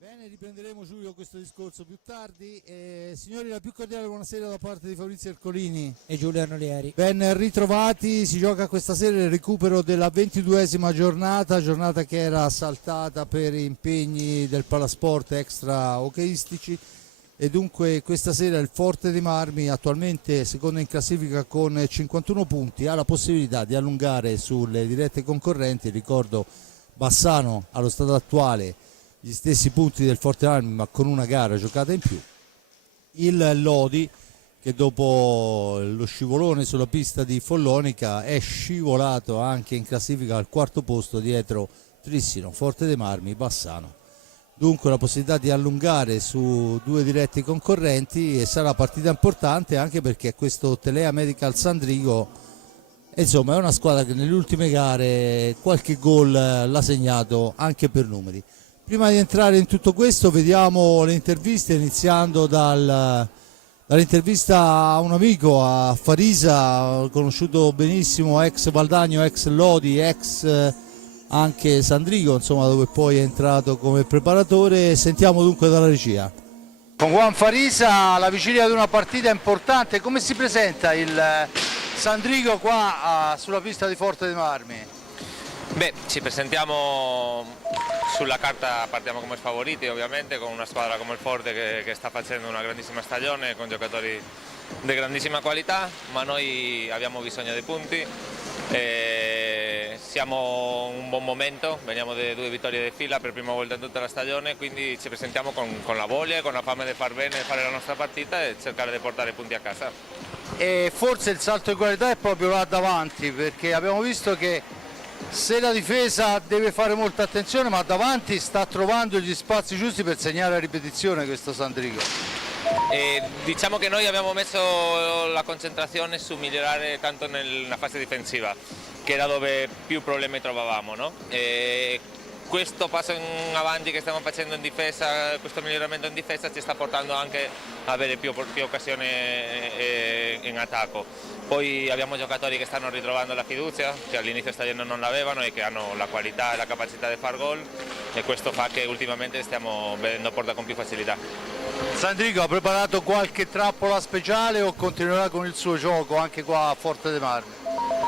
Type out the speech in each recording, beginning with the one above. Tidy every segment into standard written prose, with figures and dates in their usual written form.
Bene, riprenderemo Giulio questo discorso più tardi. Signori, la più cordiale buonasera da parte di Fabrizio Ercolini e Giuliano Lieri. Ben ritrovati, si gioca questa sera il recupero della 22esima giornata che era saltata per impegni del Palasport extra hockeyistici, e dunque questa sera il Forte dei Marmi, attualmente secondo in classifica con 51 punti, ha la possibilità di allungare sulle dirette concorrenti. Ricordo Bassano allo stato attuale gli stessi punti del Forte Armi ma con una gara giocata in più, il Lodi che dopo lo scivolone sulla pista di Follonica è scivolato anche in classifica al quarto posto dietro Trissino, Forte dei Marmi, Bassano. Dunque la possibilità di allungare su due diretti concorrenti, e sarà partita importante anche perché questo Telea Medical Sandrigo insomma è una squadra che nelle ultime gare qualche gol l'ha segnato anche per numeri. Prima di entrare in tutto questo vediamo le interviste, iniziando dall'intervista a un amico, a Farisa, conosciuto benissimo, ex Valdagno, ex Lodi, ex anche Sandrigo, insomma, dove poi è entrato come preparatore. Sentiamo dunque dalla regia. Con Juan Farisa, alla vigilia di una partita importante, come si presenta il Sandrigo qua sulla pista di Forte dei Marmi? Beh, ci presentiamo sulla carta, partiamo come favoriti ovviamente, con una squadra come il Forte che sta facendo una grandissima stagione, con giocatori di grandissima qualità, ma noi abbiamo bisogno di punti, siamo in un buon momento, veniamo da 2 vittorie di fila per prima volta in tutta la stagione, quindi ci presentiamo con la voglia e con la fame di far bene, fare la nostra partita e cercare di portare punti a casa. E forse il salto di qualità è proprio là davanti, perché abbiamo visto che se la difesa deve fare molta attenzione, ma davanti sta trovando gli spazi giusti per segnare a ripetizione questo Sandrigo. Diciamo che noi abbiamo messo la concentrazione su migliorare tanto nella fase difensiva, che era dove più problemi trovavamo, no? Questo passo in avanti che stiamo facendo in difesa, questo miglioramento in difesa ci sta portando anche a avere più occasioni in attacco. Poi abbiamo giocatori che stanno ritrovando la fiducia, che all'inizio stagione non l'avevano e che hanno la qualità e la capacità di far gol, e questo fa che ultimamente stiamo vedendo porta con più facilità. Sandrigo ha preparato qualche trappola speciale o continuerà con il suo gioco anche qua a Forte dei Marmi?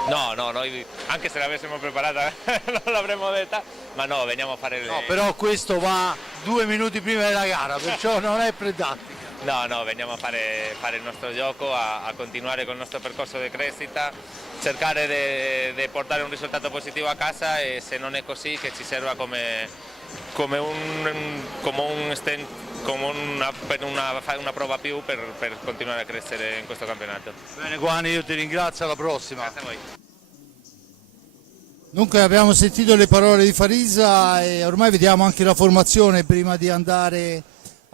No, noi anche se l'avessimo preparata non l'avremmo detta, ma no, veniamo a fare le... No, però questo va 2 minuti prima della gara, perciò non è predattica. No, veniamo a fare il nostro gioco, a continuare con il nostro percorso di crescita, cercare di portare un risultato positivo a casa, e se non è così che ci serva come una prova più per continuare a crescere in questo campionato. Bene Guani, io ti ringrazio, alla prossima. Grazie a voi. Dunque abbiamo sentito le parole di Farisa e ormai vediamo anche la formazione prima di andare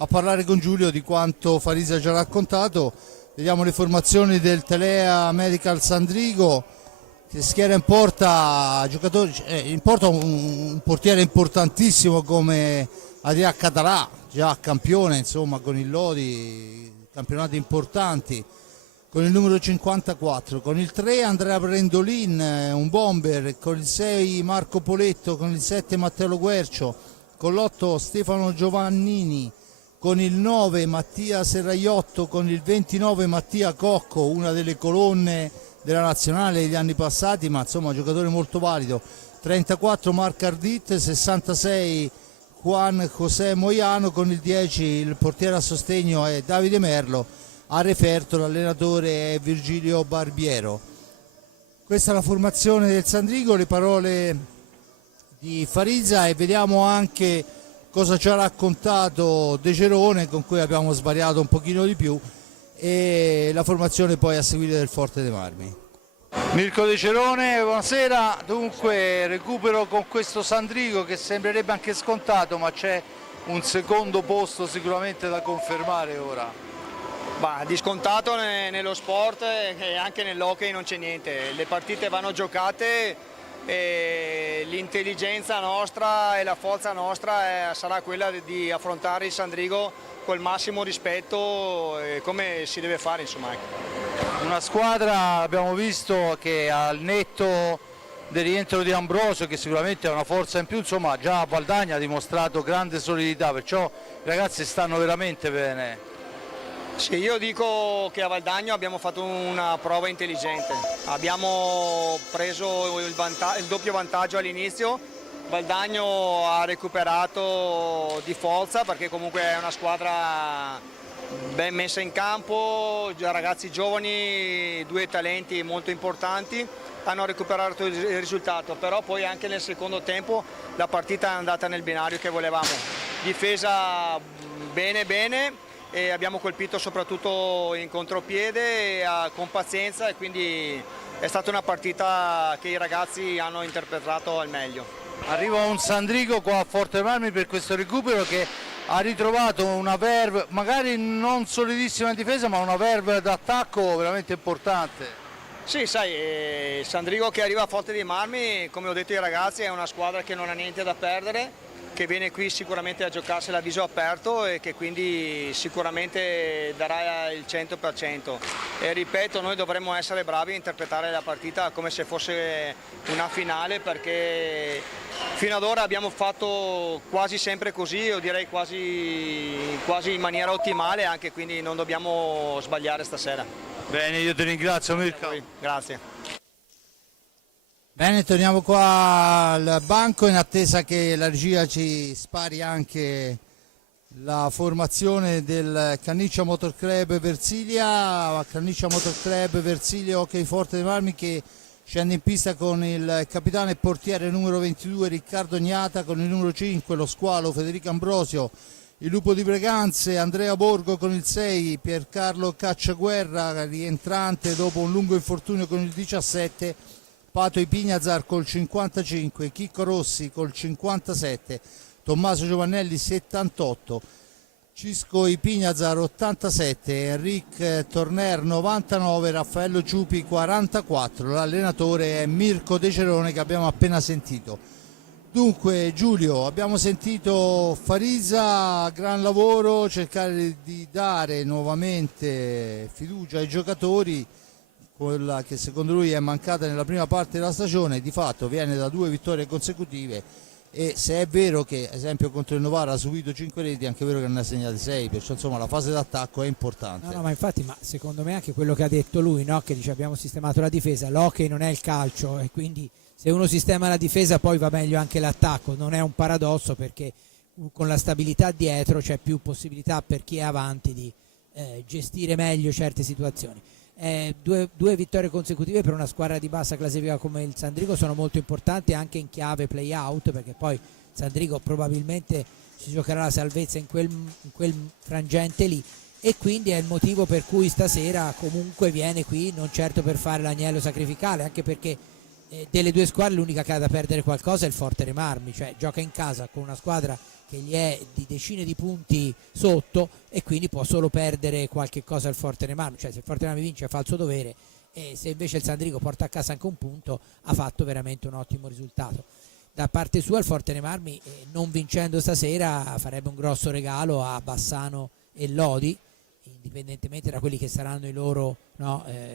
a parlare con Giulio di quanto Farisa ha già raccontato. Vediamo le formazioni del Telea Medical Sandrigo, che schiera in porta giocatori, in porta un portiere importantissimo come Adrià Català, già campione insomma con il Lodi, campionati importanti, con il numero 54, con il 3 Andrea Brendolin, un bomber, con il 6 Marco Poletto, con il 7 Matteo Guercio, con l'8 Stefano Giovannini, con il 9 Mattia Serraiotto, con il 29 Mattia Cocco, una delle colonne della nazionale degli anni passati, ma insomma un giocatore molto valido, 34 Marc Ardit, 66 Juan José Moiano, con il 10 il portiere a sostegno è Davide Merlo, a referto l'allenatore è Virgilio Barbiero. Questa è la formazione del Sandrigo, le parole di Farisa, e vediamo anche cosa ci ha raccontato De Gerone, con cui abbiamo svariato un pochino di più, e la formazione poi a seguire del Forte dei Marmi. Mirko De Cerone, buonasera. Dunque recupero con questo Sandrigo che sembrerebbe anche scontato, ma c'è un secondo posto sicuramente da confermare ora. Di scontato nello sport e anche nell'hockey non c'è niente, le partite vanno giocate e l'intelligenza nostra e la forza nostra sarà quella di affrontare il Sandrigo col massimo rispetto, come si deve fare insomma. Una squadra, abbiamo visto, che al netto del rientro di Ambrosio, che sicuramente è una forza in più, insomma già a Valdagna ha dimostrato grande solidità, perciò i ragazzi stanno veramente bene. Sì, io dico che a Valdagno abbiamo fatto una prova intelligente, abbiamo preso il doppio vantaggio all'inizio, Valdagno ha recuperato di forza perché comunque è una squadra ben messa in campo, ragazzi giovani, due talenti molto importanti, hanno recuperato il risultato, però poi anche nel secondo tempo la partita è andata nel binario che volevamo, difesa bene e abbiamo colpito soprattutto in contropiede con pazienza e quindi è stata una partita che i ragazzi hanno interpretato al meglio. Arriva un Sandrigo qua a Forte Marmi per questo recupero che ha ritrovato una verve, magari non solidissima in difesa, ma una verve d'attacco veramente importante. Sì, sai, Sandrigo che arriva a Forte dei Marmi, come ho detto ai ragazzi, è una squadra che non ha niente da perdere, che viene qui sicuramente a giocarsela a viso aperto e che quindi sicuramente darà il 100%. E ripeto, noi dovremmo essere bravi a interpretare la partita come se fosse una finale, perché fino ad ora abbiamo fatto quasi sempre così, io direi quasi in maniera ottimale anche, quindi non dobbiamo sbagliare stasera. Bene, io ti ringrazio Mirko. Grazie. Bene, torniamo qua al banco in attesa che la regia ci spari anche la formazione del Canniccia Motor Club Versilia, Canniccia Motor Club Versilia Hockey Forte dei Marmi, che scende in pista con il capitano e portiere numero 22 Riccardo Gnata, con il numero 5 lo squalo Federico Ambrosio, il lupo di Breganze Andrea Borgo con il 6, Piercarlo Cacciaguerra rientrante dopo un lungo infortunio con il 17, Pato Ipignazar col 55, Chicco Rossi col 57, Tommaso Giovannelli 78, Cisco Ipignazar 87, Enric Torner 99, Raffaello Ciupi 44, l'allenatore è Mirko De Cerone che abbiamo appena sentito. Dunque Giulio, abbiamo sentito Farisa, gran lavoro, cercare di dare nuovamente fiducia ai giocatori, quella che secondo lui è mancata nella prima parte della stagione, di fatto viene da 2 vittorie consecutive, e se è vero che ad esempio contro il Novara ha subito 5 reti, è anche vero che ne ha segnate 6, perciò insomma la fase d'attacco è importante. No, ma infatti, ma secondo me anche quello che ha detto lui, no? Che dice abbiamo sistemato la difesa, l'hockey non è il calcio e quindi se uno sistema la difesa poi va meglio anche l'attacco, non è un paradosso perché con la stabilità dietro c'è più possibilità per chi è avanti di gestire meglio certe situazioni. Due vittorie consecutive per una squadra di bassa classifica come il Sandrigo sono molto importanti anche in chiave play out, perché poi Sandrigo probabilmente si giocherà la salvezza in quel frangente lì, e quindi è il motivo per cui stasera comunque viene qui, non certo per fare l'agnello sacrificale, anche perché delle due squadre l'unica che ha da perdere qualcosa è il Forte dei Marmi, cioè gioca in casa con una squadra che gli è di decine di punti sotto e quindi può solo perdere qualche cosa al Forte dei Marmi, cioè se il Forte dei Marmi vince fa il suo dovere, e se invece il Sandrigo porta a casa anche un punto ha fatto veramente un ottimo risultato. Da parte sua il Forte dei Marmi non vincendo stasera farebbe un grosso regalo a Bassano e Lodi, indipendentemente da quelli che saranno i loro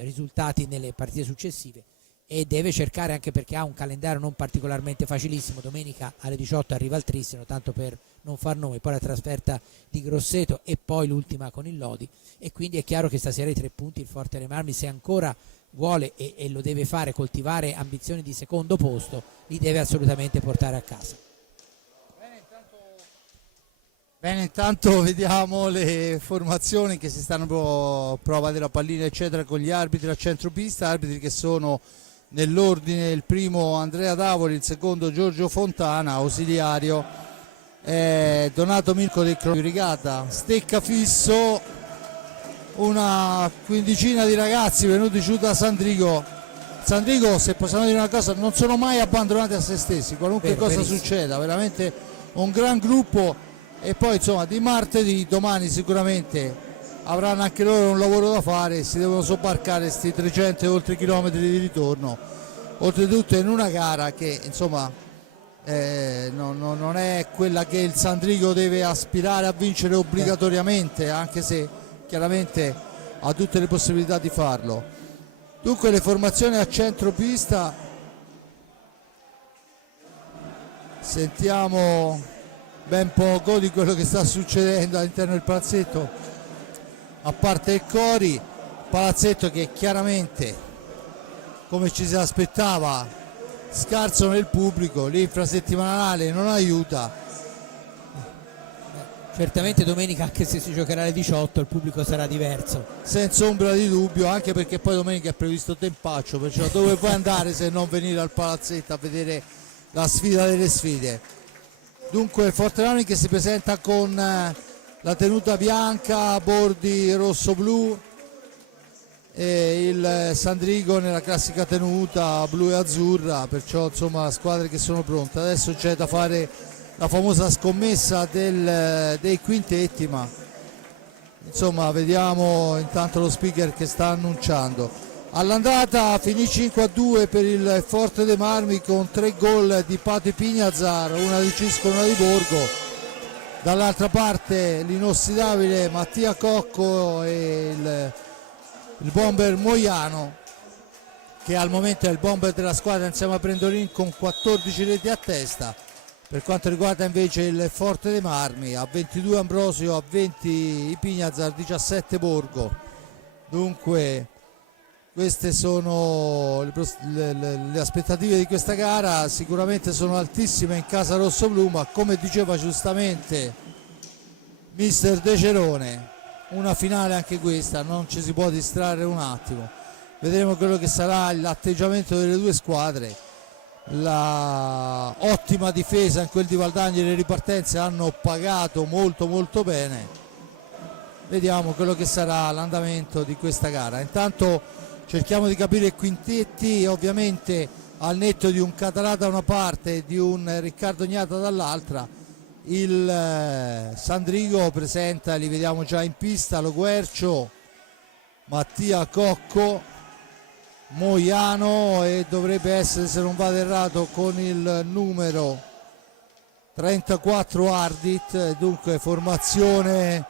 risultati nelle partite successive, e deve cercare, anche perché ha un calendario non particolarmente facilissimo. Domenica alle 18 arriva il Tristano, tanto per non far nome, poi la trasferta di Grosseto e poi l'ultima con il Lodi, e quindi è chiaro che stasera i 3 punti il Forte dei Marmi, se ancora vuole e lo deve fare, coltivare ambizioni di secondo posto, li deve assolutamente portare a casa. Bene, intanto vediamo le formazioni che si stanno prova della pallina eccetera con gli arbitri a centropista, arbitri che sono nell'ordine: il primo Andrea Davoli, il secondo Giorgio Fontana, ausiliario Donato Mirko del Rigata, stecca fisso una quindicina di ragazzi venuti giù da Sandrigo, se possiamo dire una cosa, non sono mai abbandonati a se stessi, qualunque cosa succeda, veramente un gran gruppo. E poi insomma di martedì, domani sicuramente avranno anche loro un lavoro da fare, si devono sobbarcare questi 300 e oltre chilometri di ritorno, oltretutto in una gara che insomma non è quella che il Sandrigo deve aspirare a vincere obbligatoriamente, anche se chiaramente ha tutte le possibilità di farlo. Dunque le formazioni a centropista sentiamo ben poco di quello che sta succedendo all'interno del palazzetto, a parte il Cori, palazzetto che chiaramente, come ci si aspettava, scarso nel pubblico, l'infrasettimanale non aiuta. Certamente domenica, anche se si giocherà alle 18, il pubblico sarà diverso. Senza ombra di dubbio, anche perché poi domenica è previsto tempaccio, perciò dove puoi andare se non venire al palazzetto a vedere la sfida delle sfide. Dunque il Forte che si presenta con la tenuta bianca, bordi rosso-blu, e il Sandrigo nella classica tenuta blu e azzurra, perciò insomma squadre che sono pronte. Adesso c'è da fare la famosa scommessa dei quintetti, ma insomma vediamo intanto lo speaker che sta annunciando. All'andata finì 5-2 per il Forte dei Marmi con 3 gol di Pato Pignazar, una di Cisco e una di Borgo. Dall'altra parte l'inossidabile Mattia Cocco e il bomber Moiano, che al momento è il bomber della squadra insieme a Brendolin con 14 reti a testa. Per quanto riguarda invece il Forte dei Marmi, a 22 Ambrosio, a 20 Pignazar, 17 Borgo. Dunque queste sono le aspettative di questa gara, sicuramente sono altissime in casa rossoblu, ma come diceva giustamente mister De Cerone, una finale anche questa, non ci si può distrarre un attimo. Vedremo quello che sarà l'atteggiamento delle due squadre. La ottima difesa in quel di Valdagno e le ripartenze hanno pagato molto bene. Vediamo quello che sarà l'andamento di questa gara. Intanto cerchiamo di capire i quintetti, ovviamente al netto di un Català da una parte e di un Riccardo Gnata dall'altra. Il Sandrigo presenta, li vediamo già in pista, Lo Guercio, Mattia Cocco, Moiano e dovrebbe essere, se non vado errato, con il numero 34 Ardit. Dunque formazione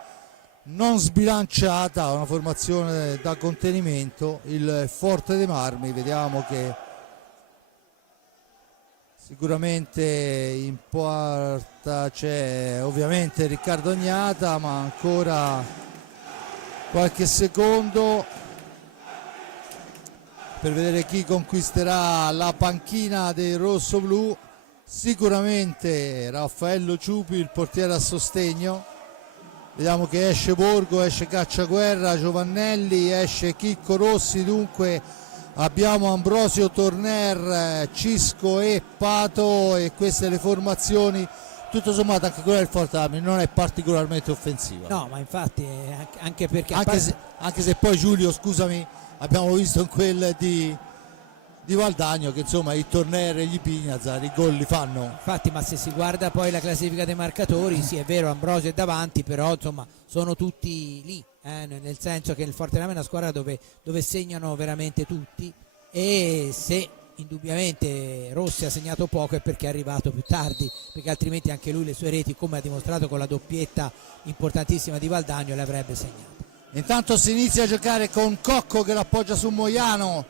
non sbilanciata, una formazione da contenimento. Il Forte dei Marmi, vediamo che sicuramente in porta c'è ovviamente Riccardo Gnata, ma ancora qualche secondo per vedere chi conquisterà la panchina dei rossoblu. Sicuramente Raffaello Ciupi, il portiere a sostegno. Vediamo che esce Borgo, esce Cacciaguerra, Giovannelli, esce Chicco Rossi. Dunque abbiamo Ambrosio, Torner, Cisco e Pato, e queste le formazioni. Tutto sommato anche quella del Forte Armi non è particolarmente offensiva. No, ma infatti anche perché anche se poi, Giulio, scusami, abbiamo visto in quel di Valdagno che insomma i Torner e gli Pignazar i gol li fanno. Infatti, ma se si guarda poi la classifica dei marcatori, sì è vero Ambrosio è davanti, però insomma sono tutti lì, nel senso che il Forte Armi è una squadra dove segnano veramente tutti, e se indubbiamente Rossi ha segnato poco è perché è arrivato più tardi, perché altrimenti anche lui le sue reti, come ha dimostrato con la doppietta importantissima di Valdagno, le avrebbe segnate. Intanto si inizia a giocare con Cocco che l'appoggia su Moiano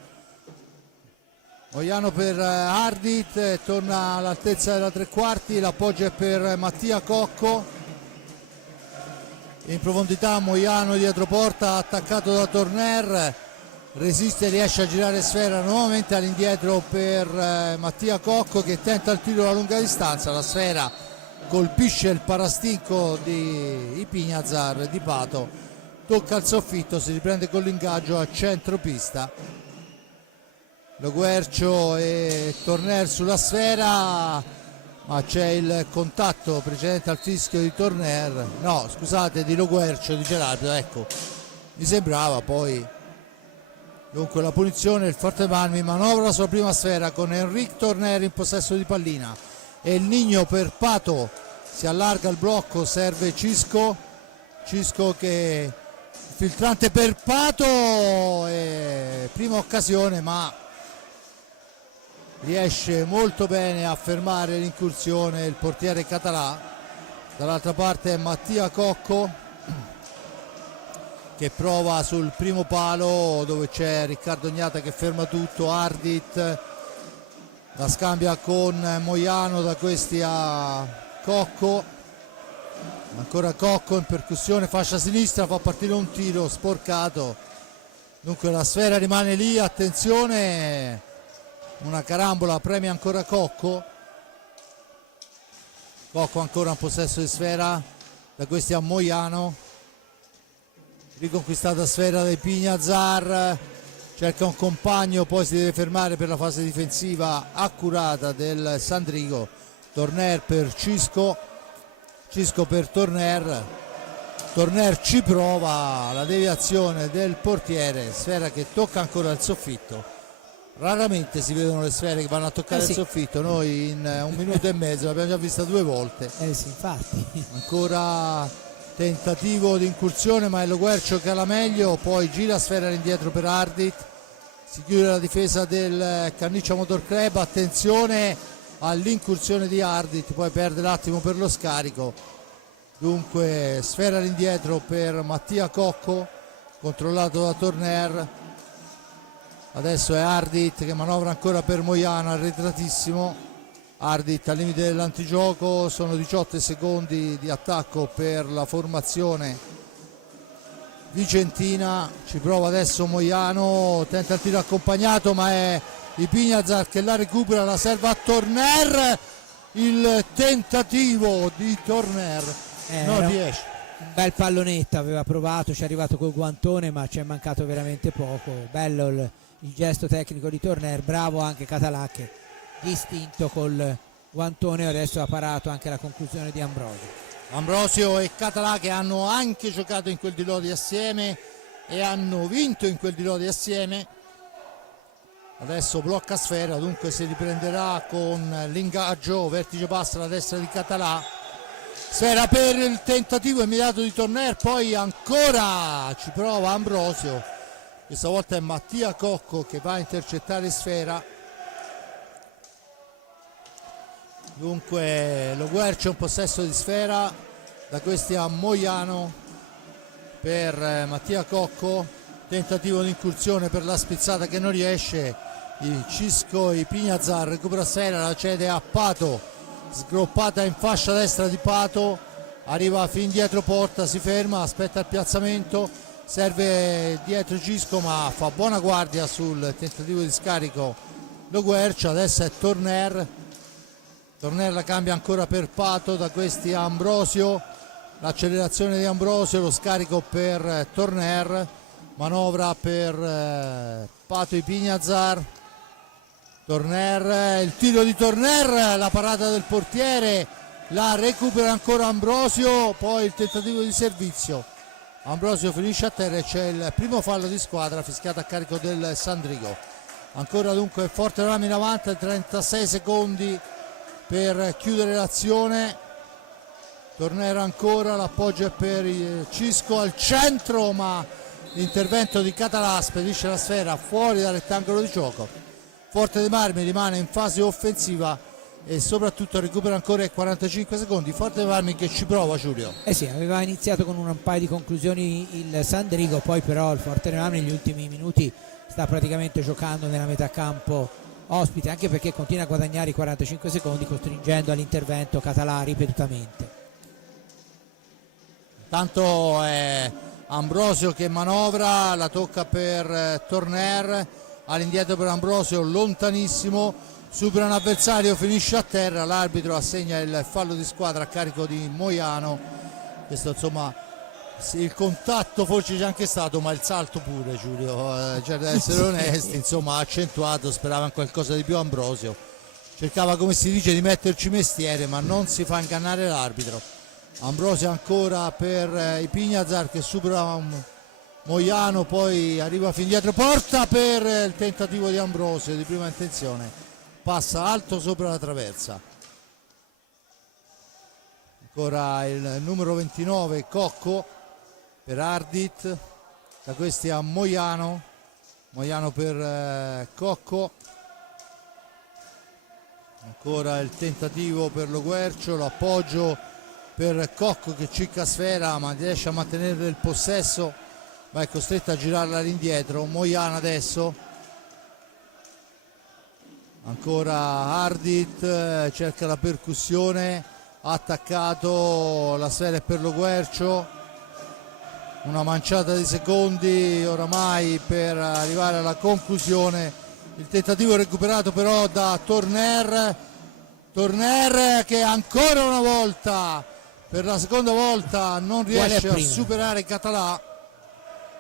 per Ardit, torna all'altezza della tre quarti, l'appoggio è per Mattia Cocco. In profondità Moiano dietro porta, attaccato da Torner, resiste, riesce a girare sfera nuovamente all'indietro per Mattia Cocco che tenta il tiro a lunga distanza. La sfera colpisce il parastinco di Pignazar, di Pato, tocca il soffitto, si riprende con l'ingaggio a centro pista. Lo Guercio e Torner sulla sfera, ma c'è il contatto precedente al fischio di Torner, no scusate, di Lo Guercio, dice l'arbitro, ecco, mi sembrava. Poi dunque la punizione, il Forte Marmi manovra la sua prima sfera con Enric Torner in possesso di pallina e il Nigno per Pato, si allarga il blocco, serve Cisco che filtrante per Pato, prima occasione ma riesce molto bene a fermare l'incursione il portiere Català. Dall'altra parte è Mattia Cocco che prova sul primo palo dove c'è Riccardo Gnata che ferma tutto, Ardit la scambia con Moiano, da questi a Cocco, ancora Cocco in percussione, fascia sinistra, fa partire un tiro sporcato, dunque la sfera rimane lì, attenzione, una carambola, premia ancora Cocco. Cocco ancora in possesso di sfera, da questi a Moiano, riconquistata sfera dai Pignazar, cerca un compagno, poi si deve fermare per la fase difensiva accurata del Sandrigo. Torner per Cisco, Cisco per Torner, Torner ci prova, la deviazione del portiere, sfera che tocca ancora il soffitto. Raramente si vedono le sfere che vanno a toccare sì. il soffitto, noi in 1 minuto e mezzo l'abbiamo già vista 2 volte. Sì, infatti. Ancora tentativo di incursione, ma è lo Guercio che ha la meglio, poi gira sfera all'indietro per Ardit, si chiude la difesa del Canniccia Motor Club, attenzione all'incursione di Ardit, poi perde l'attimo per lo scarico, dunque sfera all'indietro per Mattia Cocco, controllato da Torner. Adesso è Ardit che manovra ancora per Moiano, arretratissimo. Ardit al limite dell'antigioco, sono 18 secondi di attacco per la formazione vicentina. Ci prova adesso Moiano, tenta il tiro accompagnato, ma è i Pignazar che la recupera, la serve a Torner. Il tentativo di Torner non riesce. Un bel pallonetto, aveva provato, ci è arrivato col guantone, ma ci è mancato veramente poco. Bello il gesto tecnico di Torner, bravo anche Català che distinto col guantone, adesso ha parato anche la conclusione di Ambrosio. Ambrosio e Català che hanno anche giocato in quel di Lodi assieme e hanno vinto in quel di Lodi assieme. Adesso blocca sfera, dunque si riprenderà con l'ingaggio, vertice passa alla destra di Català, sfera per il tentativo immediato di Torner, poi ancora ci prova Ambrosio, questa volta è Mattia Cocco che va a intercettare sfera. Dunque lo Guercio in possesso di sfera, da questi a Moiano per Mattia Cocco, tentativo di incursione per la spizzata che non riesce, i Cisco e Pignazar recupera sfera, la cede a Pato, sgroppata in fascia destra di Pato, arriva fin dietro porta, si ferma, aspetta il piazzamento, serve dietro Cisco ma fa buona guardia sul tentativo di scarico lo Guercio. Adesso è Torner la cambia ancora per Pato, da questi a Ambrosio, l'accelerazione di Ambrosio, lo scarico per Torner, manovra per Pato e Pignazar. Torner, il tiro di Torner, la parata del portiere, la recupera ancora Ambrosio, poi il tentativo di servizio. Ambrosio finisce a terra e c'è il primo fallo di squadra fischiato a carico del Sandrigo. Ancora dunque forte rame in avanti, 36 secondi per chiudere l'azione. Torner ancora, l'appoggio è per Cisco al centro, ma l'intervento di Català spedisce la sfera fuori dal rettangolo di gioco. Forte dei Marmi rimane in fase offensiva e soprattutto recupera ancora i 45 secondi. Forte dei Marmi che ci prova, Giulio. Sì, aveva iniziato con un paio di conclusioni il Sandrigo, poi però il Forte dei Marmi negli ultimi minuti sta praticamente giocando nella metà campo ospite, anche perché continua a guadagnare i 45 secondi costringendo all'intervento Català ripetutamente. Tanto è Ambrosio che manovra, la tocca per Torner, all'indietro per Ambrosio, lontanissimo, supera un avversario, finisce a terra, l'arbitro assegna il fallo di squadra a carico di Moiano. Questo insomma, sì, il contatto forse c'è anche stato, ma il salto pure, Giulio, cioè da essere onesti, insomma, accentuato, sperava in qualcosa di più Ambrosio, cercava, come si dice, di metterci mestiere, ma non si fa ingannare l'arbitro. Ambrosio ancora per i Pignazar che supera Moiano, poi arriva fin dietro porta per il tentativo di Ambrosio di prima intenzione, passa alto sopra la traversa. Ancora il numero 29 Cocco per Ardit, da questi a Moiano per Cocco, ancora il tentativo per lo Guercio, l'appoggio per Cocco che cicca sfera ma riesce a mantenere il possesso, ma è costretto a girarla all'indietro. Moiano adesso, Ancora Ardit, cerca la percussione, ha attaccato, la sfera è per Lo Guercio, una manciata di secondi oramai per arrivare alla conclusione. Il tentativo recuperato però da Torner che ancora una volta, per la seconda volta, non riesce a superare Català.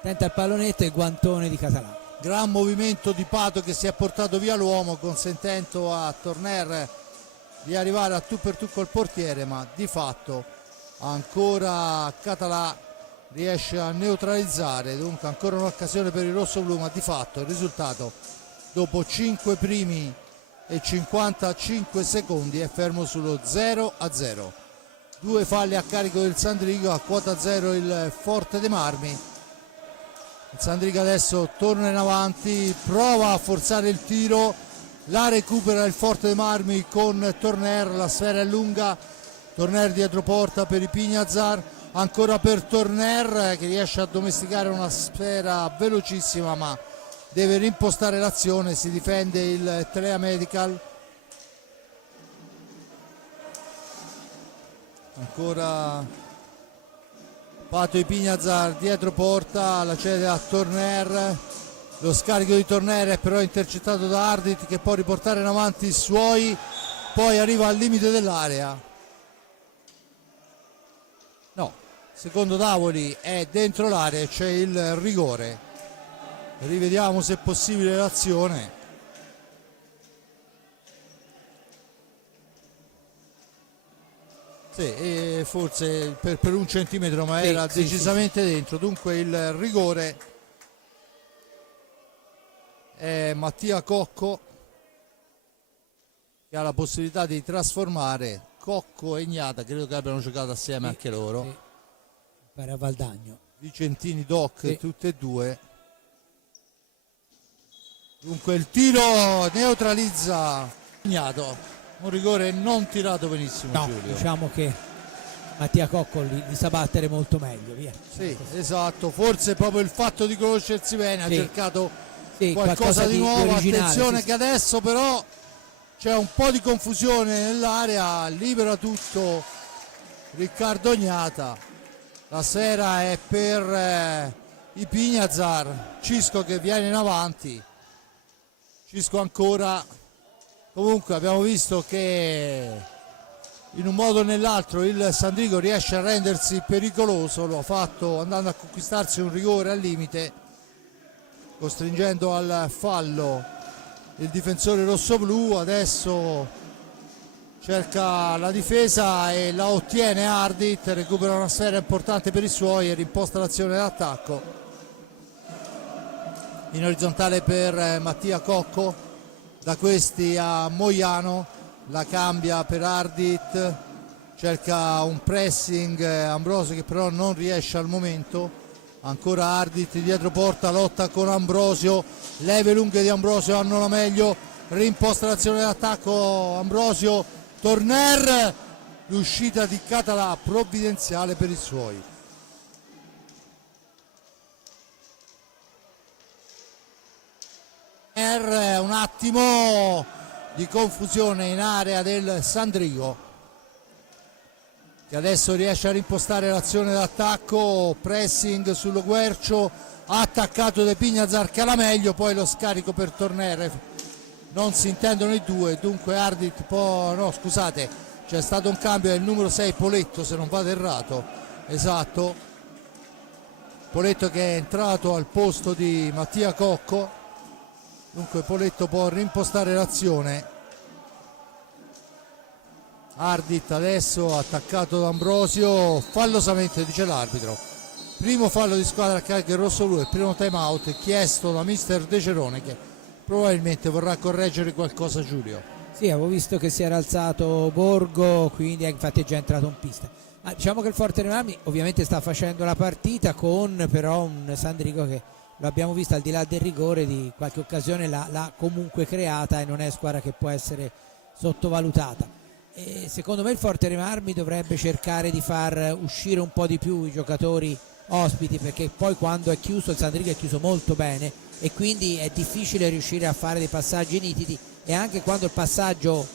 Tenta il pallonetto e il guantone di Català. Gran movimento di Pato che si è portato via l'uomo, consentendo a Torner di arrivare a tu per tu col portiere, ma di fatto ancora Català riesce a neutralizzare. Dunque ancora un'occasione per il rossoblu, ma di fatto il risultato dopo 5 primi e 55 secondi è fermo sullo 0-0. 2 falli a carico del Sandrigo, a quota 0 il Forte dei Marmi. Il Sandrigo adesso torna in avanti, prova a forzare il tiro, la recupera il Forte dei Marmi con Torner, la sfera è lunga, Torner dietro porta per i Pignazar, ancora per Torner che riesce a domesticare una sfera velocissima, ma deve rimpostare l'azione, si difende il Telea Medical. Ancora Pato e Pignazar dietro porta, la cede a Torner, lo scarico di Torner è però intercettato da Ardit che può riportare in avanti i suoi, poi arriva al limite dell'area. No, secondo Davoli è dentro l'area e c'è il rigore. Rivediamo se è possibile l'azione. Sì, forse per un centimetro, ma era decisamente dentro. Dunque il rigore è Mattia Cocco che ha la possibilità di trasformare. Cocco e Ignata credo che abbiano giocato assieme anche loro. Sì. Pare a Valdagno. Vicentini Doc, tutte e due. Dunque il tiro neutralizza Ignato. Un rigore non tirato benissimo, no, Giulio. Diciamo che Mattia Cocco li sa battere molto meglio, via. Sì, esatto, forse proprio il fatto di conoscersi bene, sì. Ha cercato sì, qualcosa di nuovo, attenzione sì. Che adesso però c'è un po' di confusione nell'area, libera tutto Riccardo Ignata, la sfera è per i Pignazar, Cisco che viene in avanti, Cisco ancora. Comunque abbiamo visto che in un modo o nell'altro il Sandrigo riesce a rendersi pericoloso, lo ha fatto andando a conquistarsi un rigore al limite, costringendo al fallo il difensore rossoblu. Adesso cerca la difesa e la ottiene Ardit, recupera una sfera importante per i suoi e rimposta l'azione d'attacco. In orizzontale per Mattia Cocco. Da questi a Moiano, la cambia per Ardit, cerca un pressing Ambrosio che però non riesce al momento, ancora Ardit dietro porta, lotta con Ambrosio, leve lunghe di Ambrosio hanno la meglio, rimposta l'azione d'attacco Ambrosio, Torner, l'uscita di Català provvidenziale per i suoi. Un attimo di confusione in area del Sandrigo che adesso riesce a rimpostare l'azione d'attacco, pressing sullo Guercio, attaccato De Pignazar che ha la meglio, poi lo scarico per Torner, non si intendono i due, dunque Ardit scusate, c'è stato un cambio del numero 6 Poletto, se non vado errato, esatto, Poletto che è entrato al posto di Mattia Cocco. Dunque Poletto può rimpostare l'azione. Ardit adesso attaccato da Ambrosio, fallosamente dice l'arbitro. Primo fallo di squadra a carico del rossoblu, il primo time out chiesto da mister De Cerone che probabilmente vorrà correggere qualcosa, Giulio. Sì, avevo visto che si era alzato Borgo, quindi infatti è già entrato in pista. Ma diciamo che il Forte dei Marmi ovviamente sta facendo la partita con però un Sandrigo che lo abbiamo visto al di là del rigore, di qualche occasione l'ha comunque creata e non è squadra che può essere sottovalutata. E secondo me il Forte dei Marmi dovrebbe cercare di far uscire un po' di più i giocatori ospiti, perché poi quando è chiuso il Sandrigo è chiuso molto bene e quindi è difficile riuscire a fare dei passaggi nitidi e anche quando il passaggio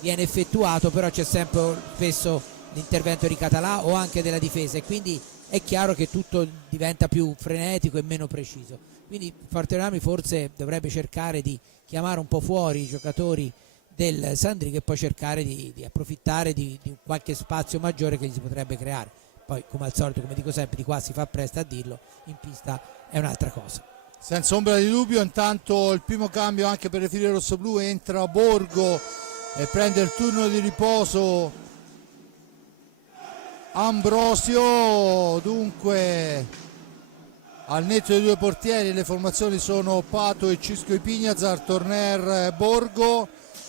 viene effettuato però c'è sempre spesso l'intervento di Català o anche della difesa, e quindi è chiaro che tutto diventa più frenetico e meno preciso. Quindi Forterammi forse dovrebbe cercare di chiamare un po' fuori i giocatori del Sandrigo e poi cercare di approfittare di qualche spazio maggiore che gli si potrebbe creare. Poi, come al solito, come dico sempre, di qua si fa presto a dirlo, in pista è un'altra cosa. Senza ombra di dubbio. Intanto il primo cambio anche per le file rossoblù, entra Borgo e prende il turno di riposo Ambrosio. Dunque, al netto dei due portieri le formazioni sono Pato e Cisco Ipignazar, Torner, Borgo,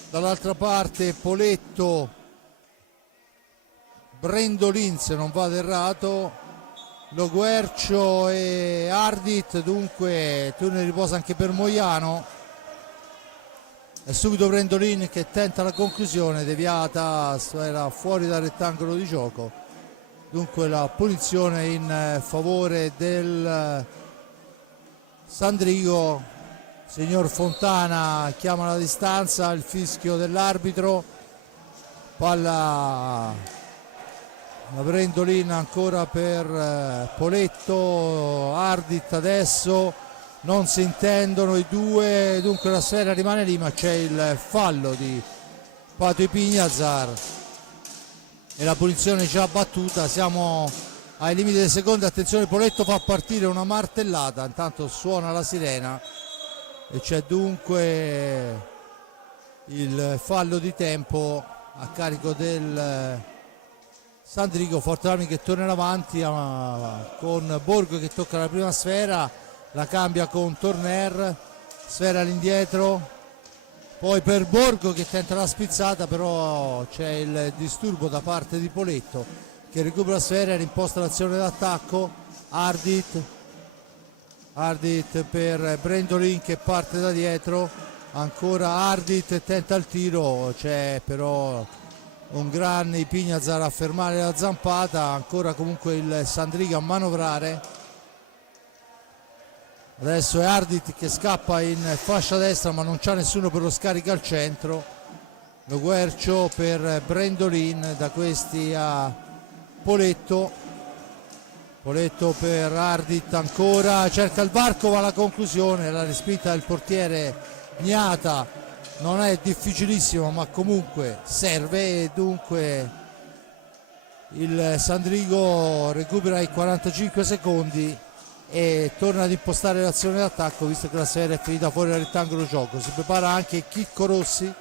dall'altra parte Poletto, Brendolin se non vado errato, Lo Guercio e Ardit. Dunque turno di riposo anche per Moiano, e subito Brendolin che tenta la conclusione, deviata, era fuori dal rettangolo di gioco. Dunque la punizione in favore del Sandrigo. Signor Fontana chiama la distanza, il fischio dell'arbitro, palla la Brendolin ancora per Poletto, Ardit adesso, non si intendono i due, dunque la sfera rimane lì, ma c'è il fallo di Pato Ipignazar e la punizione già battuta. Siamo ai limiti dei secondi. Attenzione, Poletto fa partire una martellata, intanto suona la sirena e c'è dunque il fallo di tempo a carico del Sandrigo. Forterammi che torna avanti con Borgo che tocca la prima sfera, la cambia con Torner, sfera all'indietro, poi per Borgo che tenta la spizzata, però c'è il disturbo da parte di Poletto che recupera la sfera e rimposta l'azione d'attacco. Ardit per Brendolin che parte da dietro, ancora Ardit tenta il tiro, c'è però un gran Ipignazar a fermare la zampata, ancora comunque il Sandrigo a manovrare. Adesso è Ardit che scappa in fascia destra, ma non c'è nessuno per lo scarico al centro. Lo Guercio per Brendolin, da questi a Poletto per Ardit, ancora cerca il varco, va alla conclusione, la respinta del portiere Gnata non è difficilissimo ma comunque serve, e dunque il Sandrigo recupera i 45 secondi e torna ad impostare l'azione d'attacco, visto che la serie è finita fuori dal rettangolo gioco. Si prepara anche Chicco Rossi,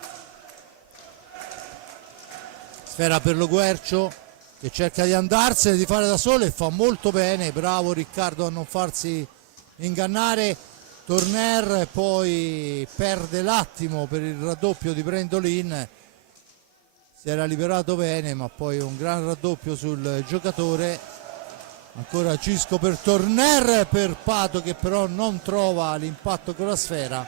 sfera per Lo Guercio che cerca di andarsene, di fare da solo e fa molto bene, bravo Riccardo a non farsi ingannare. Torner poi perde l'attimo per il raddoppio di Brendolin, si era liberato bene ma poi un gran raddoppio sul giocatore. Ancora Cisco per Torner, per Pato che però non trova l'impatto con la sfera,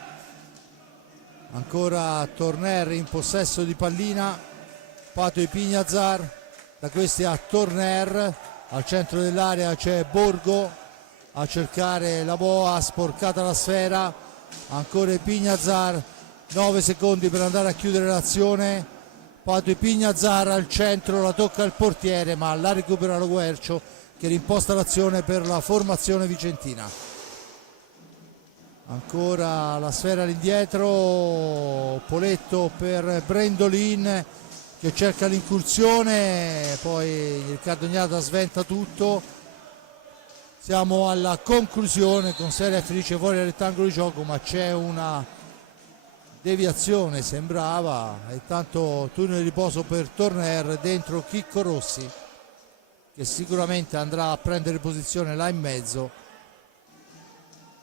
ancora Torner in possesso di pallina, Pato Ipignazar, da questi a Torner, al centro dell'area c'è Borgo a cercare la boa, sporcata la sfera, ancora Ipignazar, 9 secondi per andare a chiudere l'azione. Pato Ipignazar al centro, la tocca il portiere ma la recupera Lo Guercio che rimposta l'azione per la formazione vicentina. Ancora la sfera all'indietro, Poletto per Brendolin che cerca l'incursione, poi Riccardo Gnata sventa tutto. Siamo alla conclusione con serie felice fuori dal rettangolo di gioco, ma c'è una deviazione, sembrava, e intanto turno di riposo per Torner, dentro Chicco Rossi che sicuramente andrà a prendere posizione là in mezzo.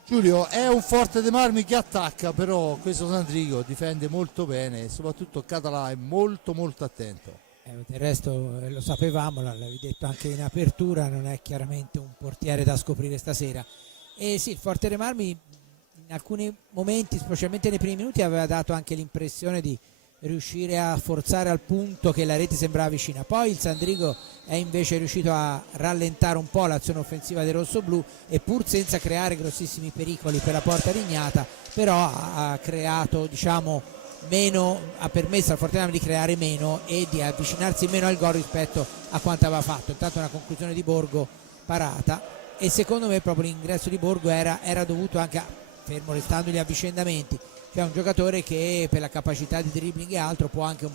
Giulio, è un Forte dei Marmi che attacca, però questo Sandrigo difende molto bene e soprattutto Català è molto attento. Del resto lo sapevamo, l'avevi detto anche in apertura, non è chiaramente un portiere da scoprire stasera. E sì, il Forte dei Marmi in alcuni momenti, specialmente nei primi minuti, aveva dato anche l'impressione di riuscire a forzare al punto che la rete sembrava vicina. Poi il Sandrigo è invece riuscito a rallentare un po' l'azione offensiva dei rossoblù e pur senza creare grossissimi pericoli per la porta rignata, però ha creato, diciamo, ha permesso al Forte di creare meno e di avvicinarsi meno al gol rispetto a quanto aveva fatto. Intanto una conclusione di Borgo parata, e secondo me proprio l'ingresso di Borgo era dovuto anche fermo restando gli avvicendamenti, cioè un giocatore che per la capacità di dribbling e altro può anche un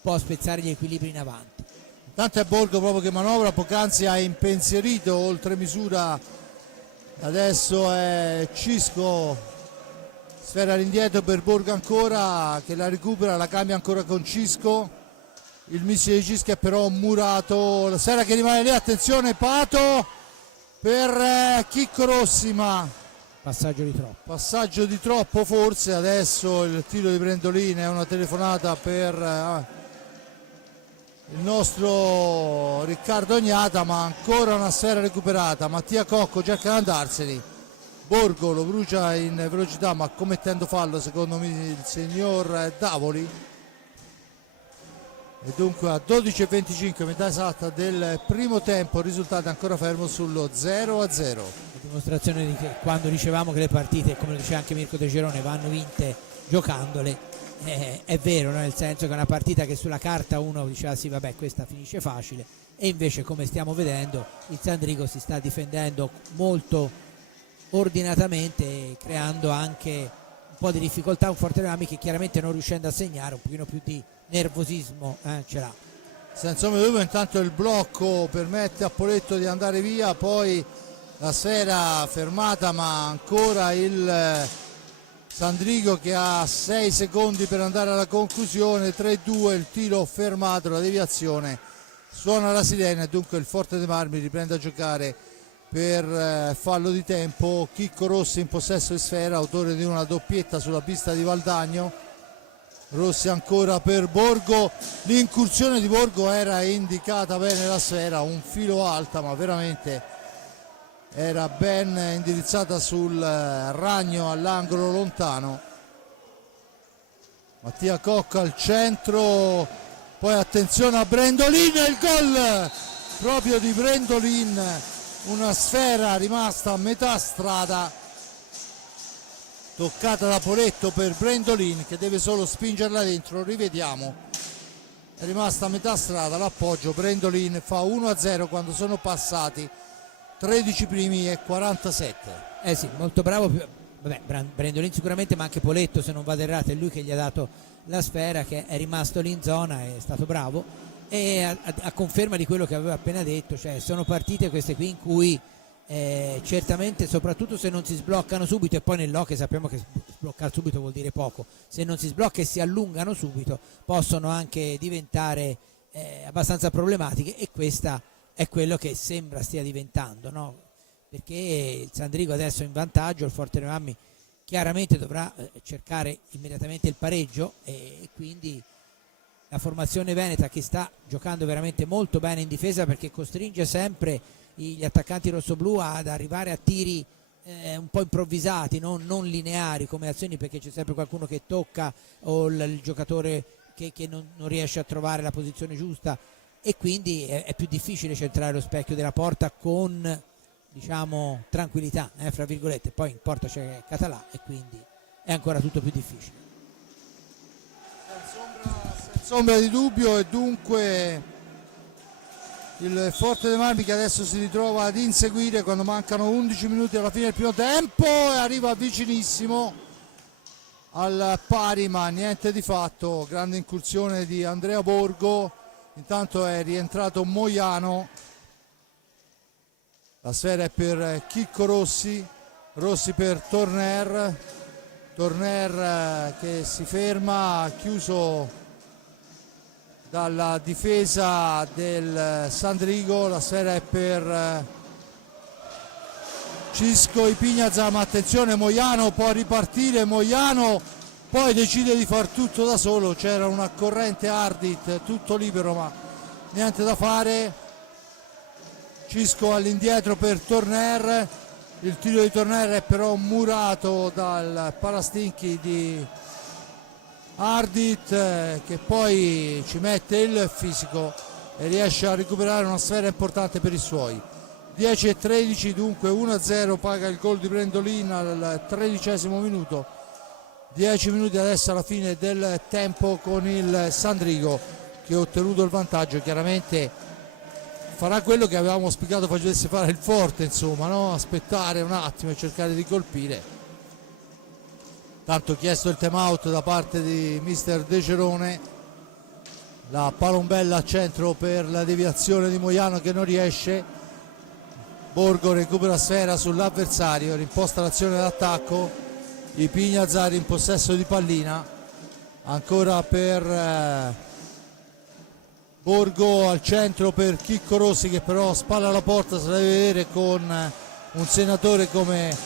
po' spezzare gli equilibri in avanti. Tanto è Borgo proprio che manovra, poc'anzi ha impensierito oltre misura, adesso è Cisco, sfera all'indietro per Borgo ancora, che la recupera, la cambia ancora con Cisco, il missile di Cisco è però murato, la sfera che rimane lì, attenzione Pato per Chicco Rossi, ma passaggio di troppo forse. Adesso il tiro di Brendolin, è una telefonata per il nostro Riccardo Ognata, ma ancora una sfera recuperata. Mattia Cocco cerca di andarsene, Borgo lo brucia in velocità ma commettendo fallo secondo me il signor Davoli, e dunque a 12:25, metà esatta del primo tempo, il risultato è ancora fermo sullo 0-0. La dimostrazione di che quando dicevamo che le partite, come lo diceva anche Mirko De Gerone, vanno vinte giocandole, è vero, no? Nel senso che è una partita che sulla carta uno diceva sì vabbè questa finisce facile, e invece come stiamo vedendo il Sandrigo si sta difendendo molto ordinatamente, creando anche un po' di difficoltà. Un Forte che chiaramente non riuscendo a segnare, un pochino più di nervosismo ce l'ha. Senza ombra di dubbio, intanto il blocco permette a Poletto di andare via, poi la sfera fermata ma ancora il Sandrigo che ha 6 secondi per andare alla conclusione. 3-2, il tiro fermato, la deviazione, suona la sirena e dunque il Forte dei Marmi riprende a giocare per fallo di tempo. Chicco Rossi in possesso di sfera, autore di una doppietta sulla pista di Valdagno. Rossi ancora per Borgo, l'incursione di Borgo era indicata bene, la sfera un filo alta ma veramente era ben indirizzata sul ragno all'angolo lontano. Mattia Cocca al centro, poi attenzione a Brendolin, il gol proprio di Brendolin, una sfera rimasta a metà strada, toccata da Poletto per Brendolin che deve solo spingerla dentro. Rivediamo, è rimasta a metà strada l'appoggio. Brendolin fa 1-0 quando sono passati 13 primi e 47. Sì, molto bravo. Vabbè, Brendolin sicuramente, ma anche Poletto, se non vado errato, è lui che gli ha dato la sfera, che è rimasto lì in zona, è stato bravo, e a conferma di quello che aveva appena detto, cioè sono partite queste qui in cui certamente, soprattutto se non si sbloccano subito, e poi nell'hockey sappiamo che sbloccare subito vuol dire poco, se non si sblocca e si allungano subito possono anche diventare abbastanza problematiche, e questa è quello che sembra stia diventando, no? Perché il Sandrigo adesso è in vantaggio, il Forte dei Marmi chiaramente dovrà cercare immediatamente il pareggio, e quindi la formazione veneta, che sta giocando veramente molto bene in difesa, perché costringe sempre gli attaccanti rossoblù ad arrivare a tiri un po' improvvisati, non lineari come azioni, perché c'è sempre qualcuno che tocca o il giocatore che non riesce a trovare la posizione giusta, e quindi è più difficile centrare lo specchio della porta con, diciamo, tranquillità, fra virgolette. Poi in porta c'è Català e quindi è ancora tutto più difficile. Senza ombra di dubbio, e dunque il Forte dei Marmi che adesso si ritrova ad inseguire quando mancano 11 minuti alla fine del primo tempo, e arriva vicinissimo al pari ma niente di fatto. Grande incursione di Andrea Borgo, intanto è rientrato Moiano, la sfera è per Chicco Rossi, Rossi per Torner che si ferma, chiuso dalla difesa del Sandrigo. La sfera è per Cisco Ipignazza, ma attenzione, Moiano può ripartire, Moiano poi decide di far tutto da solo, c'era una corrente Ardit, tutto libero ma niente da fare. Cisco all'indietro per Torner, il tiro di Torner è però murato dal Parastinchi di Ardit, che poi ci mette il fisico e riesce a recuperare una sfera importante per i suoi. 10-13, dunque 1-0, paga il gol di Brendolin al 13° minuto. 10 minuti adesso alla fine del tempo con il Sandrigo che ha ottenuto il vantaggio. Chiaramente farà quello che avevamo spiegato facesse fare il Forte, insomma, no? Aspettare un attimo e cercare di colpire. Tanto chiesto il time out da parte di mister De Cerone, la palombella a centro per la deviazione di Moiano che non riesce. Borgo recupera sfera sull'avversario, rimposta l'azione d'attacco. I Pignazari in possesso di pallina, ancora per Borgo al centro per Chicco Rossi che però spalla alla porta, se la deve vedere con un senatore come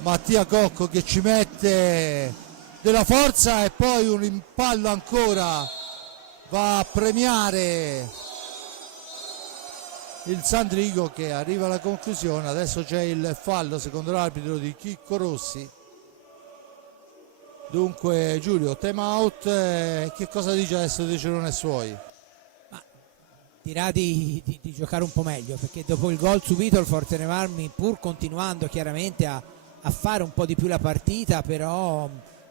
Mattia Cocco che ci mette della forza, e poi un impallo ancora va a premiare il Sandrigo che arriva alla conclusione. Adesso c'è il fallo secondo l'arbitro di Chicco Rossi. Dunque Giulio, time out, che cosa dice adesso De Cerone ai suoi? Dirà di giocare un po' meglio, perché dopo il gol subito il Forte Marmi, pur continuando chiaramente a fare un po' di più la partita, però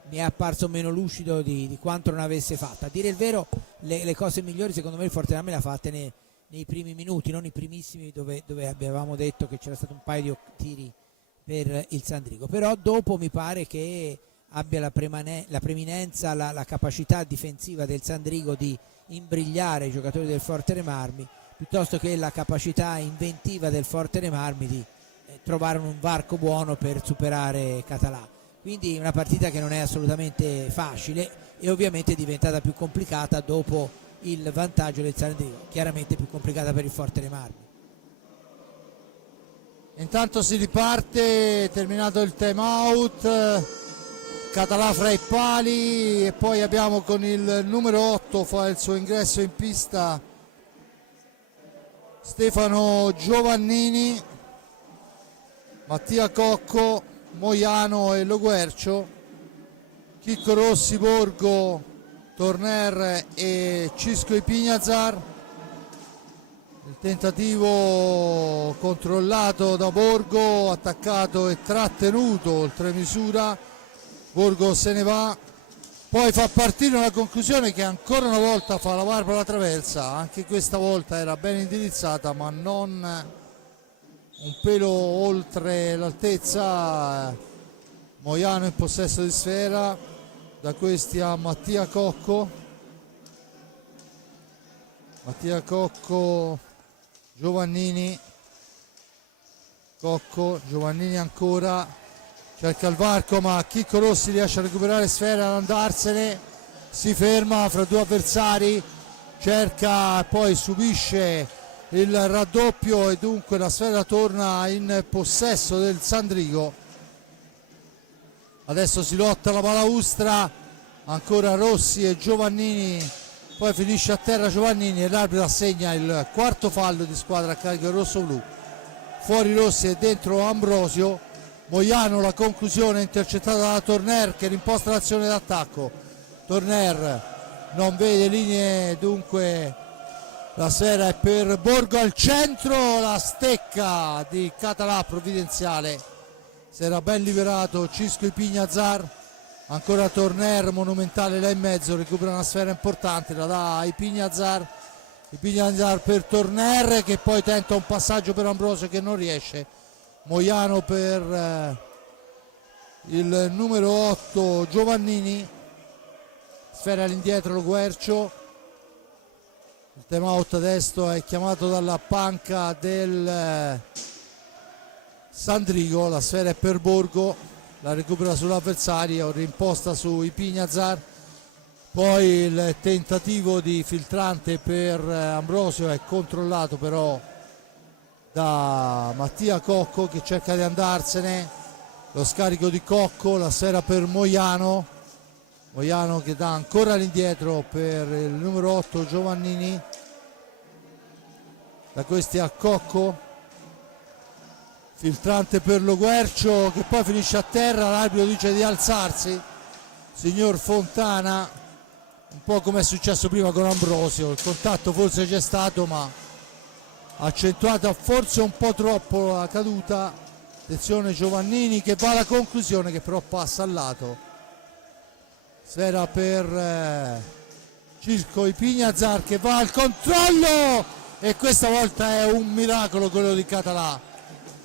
mi è apparso meno lucido di quanto non avesse fatto. A dire il vero, le cose migliori secondo me il Forte Marmi le ha fatte nei primi minuti, non i primissimi dove avevamo detto che c'era stato un paio di tiri per il Sandrigo, però dopo mi pare che abbia la preminenza, la capacità difensiva del Sandrigo di imbrigliare i giocatori del Forte Marmi, piuttosto che la capacità inventiva del Forte Marmi di trovare un varco buono per superare Català. Quindi una partita che non è assolutamente facile e ovviamente è diventata più complicata dopo il vantaggio del Sandrigo, chiaramente più complicata per il Forte Marmi. Intanto si riparte, terminato il time out, Català fra i pali, e poi abbiamo con il numero 8 fa il suo ingresso in pista Stefano Giovannini, Mattia Cocco, Moiano e Loguercio, Chicco Rossi, Borgo, Torner e Cisco Ipignazar. Il tentativo controllato da Borgo, attaccato e trattenuto oltre misura. Borgo se ne va, poi fa partire una conclusione che ancora una volta fa la barba alla traversa, anche questa volta era ben indirizzata ma non un pelo oltre l'altezza. Moiano in possesso di sfera, da questi a Mattia Cocco, Giovannini, Cocco, Giovannini ancora, cerca il varco ma Chicco Rossi riesce a recuperare sfera ad andarsene, si ferma fra due avversari, cerca e poi subisce il raddoppio e dunque la sfera torna in possesso del Sandrigo. Adesso si lotta la balaustra, ancora Rossi e Giovannini, poi finisce a terra Giovannini e l'arbitro assegna il quarto fallo di squadra a carico rosso-blu. Fuori Rossi e dentro Ambrosio. Moiano, la conclusione intercettata da Torner che rimposta l'azione d'attacco. Torner non vede linee, dunque la sfera è per Borgo al centro, la stecca di Català provvidenziale, si era ben liberato Cisco Ipignazar, ancora Torner monumentale là in mezzo, recupera una sfera importante, la dà a Ipignazar per Torner che poi tenta un passaggio per Ambrosio che non riesce. Moiano per il numero 8 Giovannini, sfera all'indietro Loguercio. Il time out adesso è chiamato dalla panca del Sandrigo, la sfera è per Borgo, la recupera sull'avversario, rimposta su Ipignazar, poi il tentativo di filtrante per Ambrosio è controllato però da Mattia Cocco che cerca di andarsene, lo scarico di Cocco, la sfera per Moiano che dà ancora all'indietro per il numero 8 Giovannini, da questi a Cocco, filtrante per Loguercio che poi finisce a terra, l'arbitro dice di alzarsi, signor Fontana, un po' come è successo prima con Ambrosio, il contatto forse c'è stato ma accentuata forse un po' troppo la caduta. Attenzione Giovannini che va alla conclusione che però passa al lato sfera per Cisco Ipignazar che va al controllo, e questa volta è un miracolo quello di Català,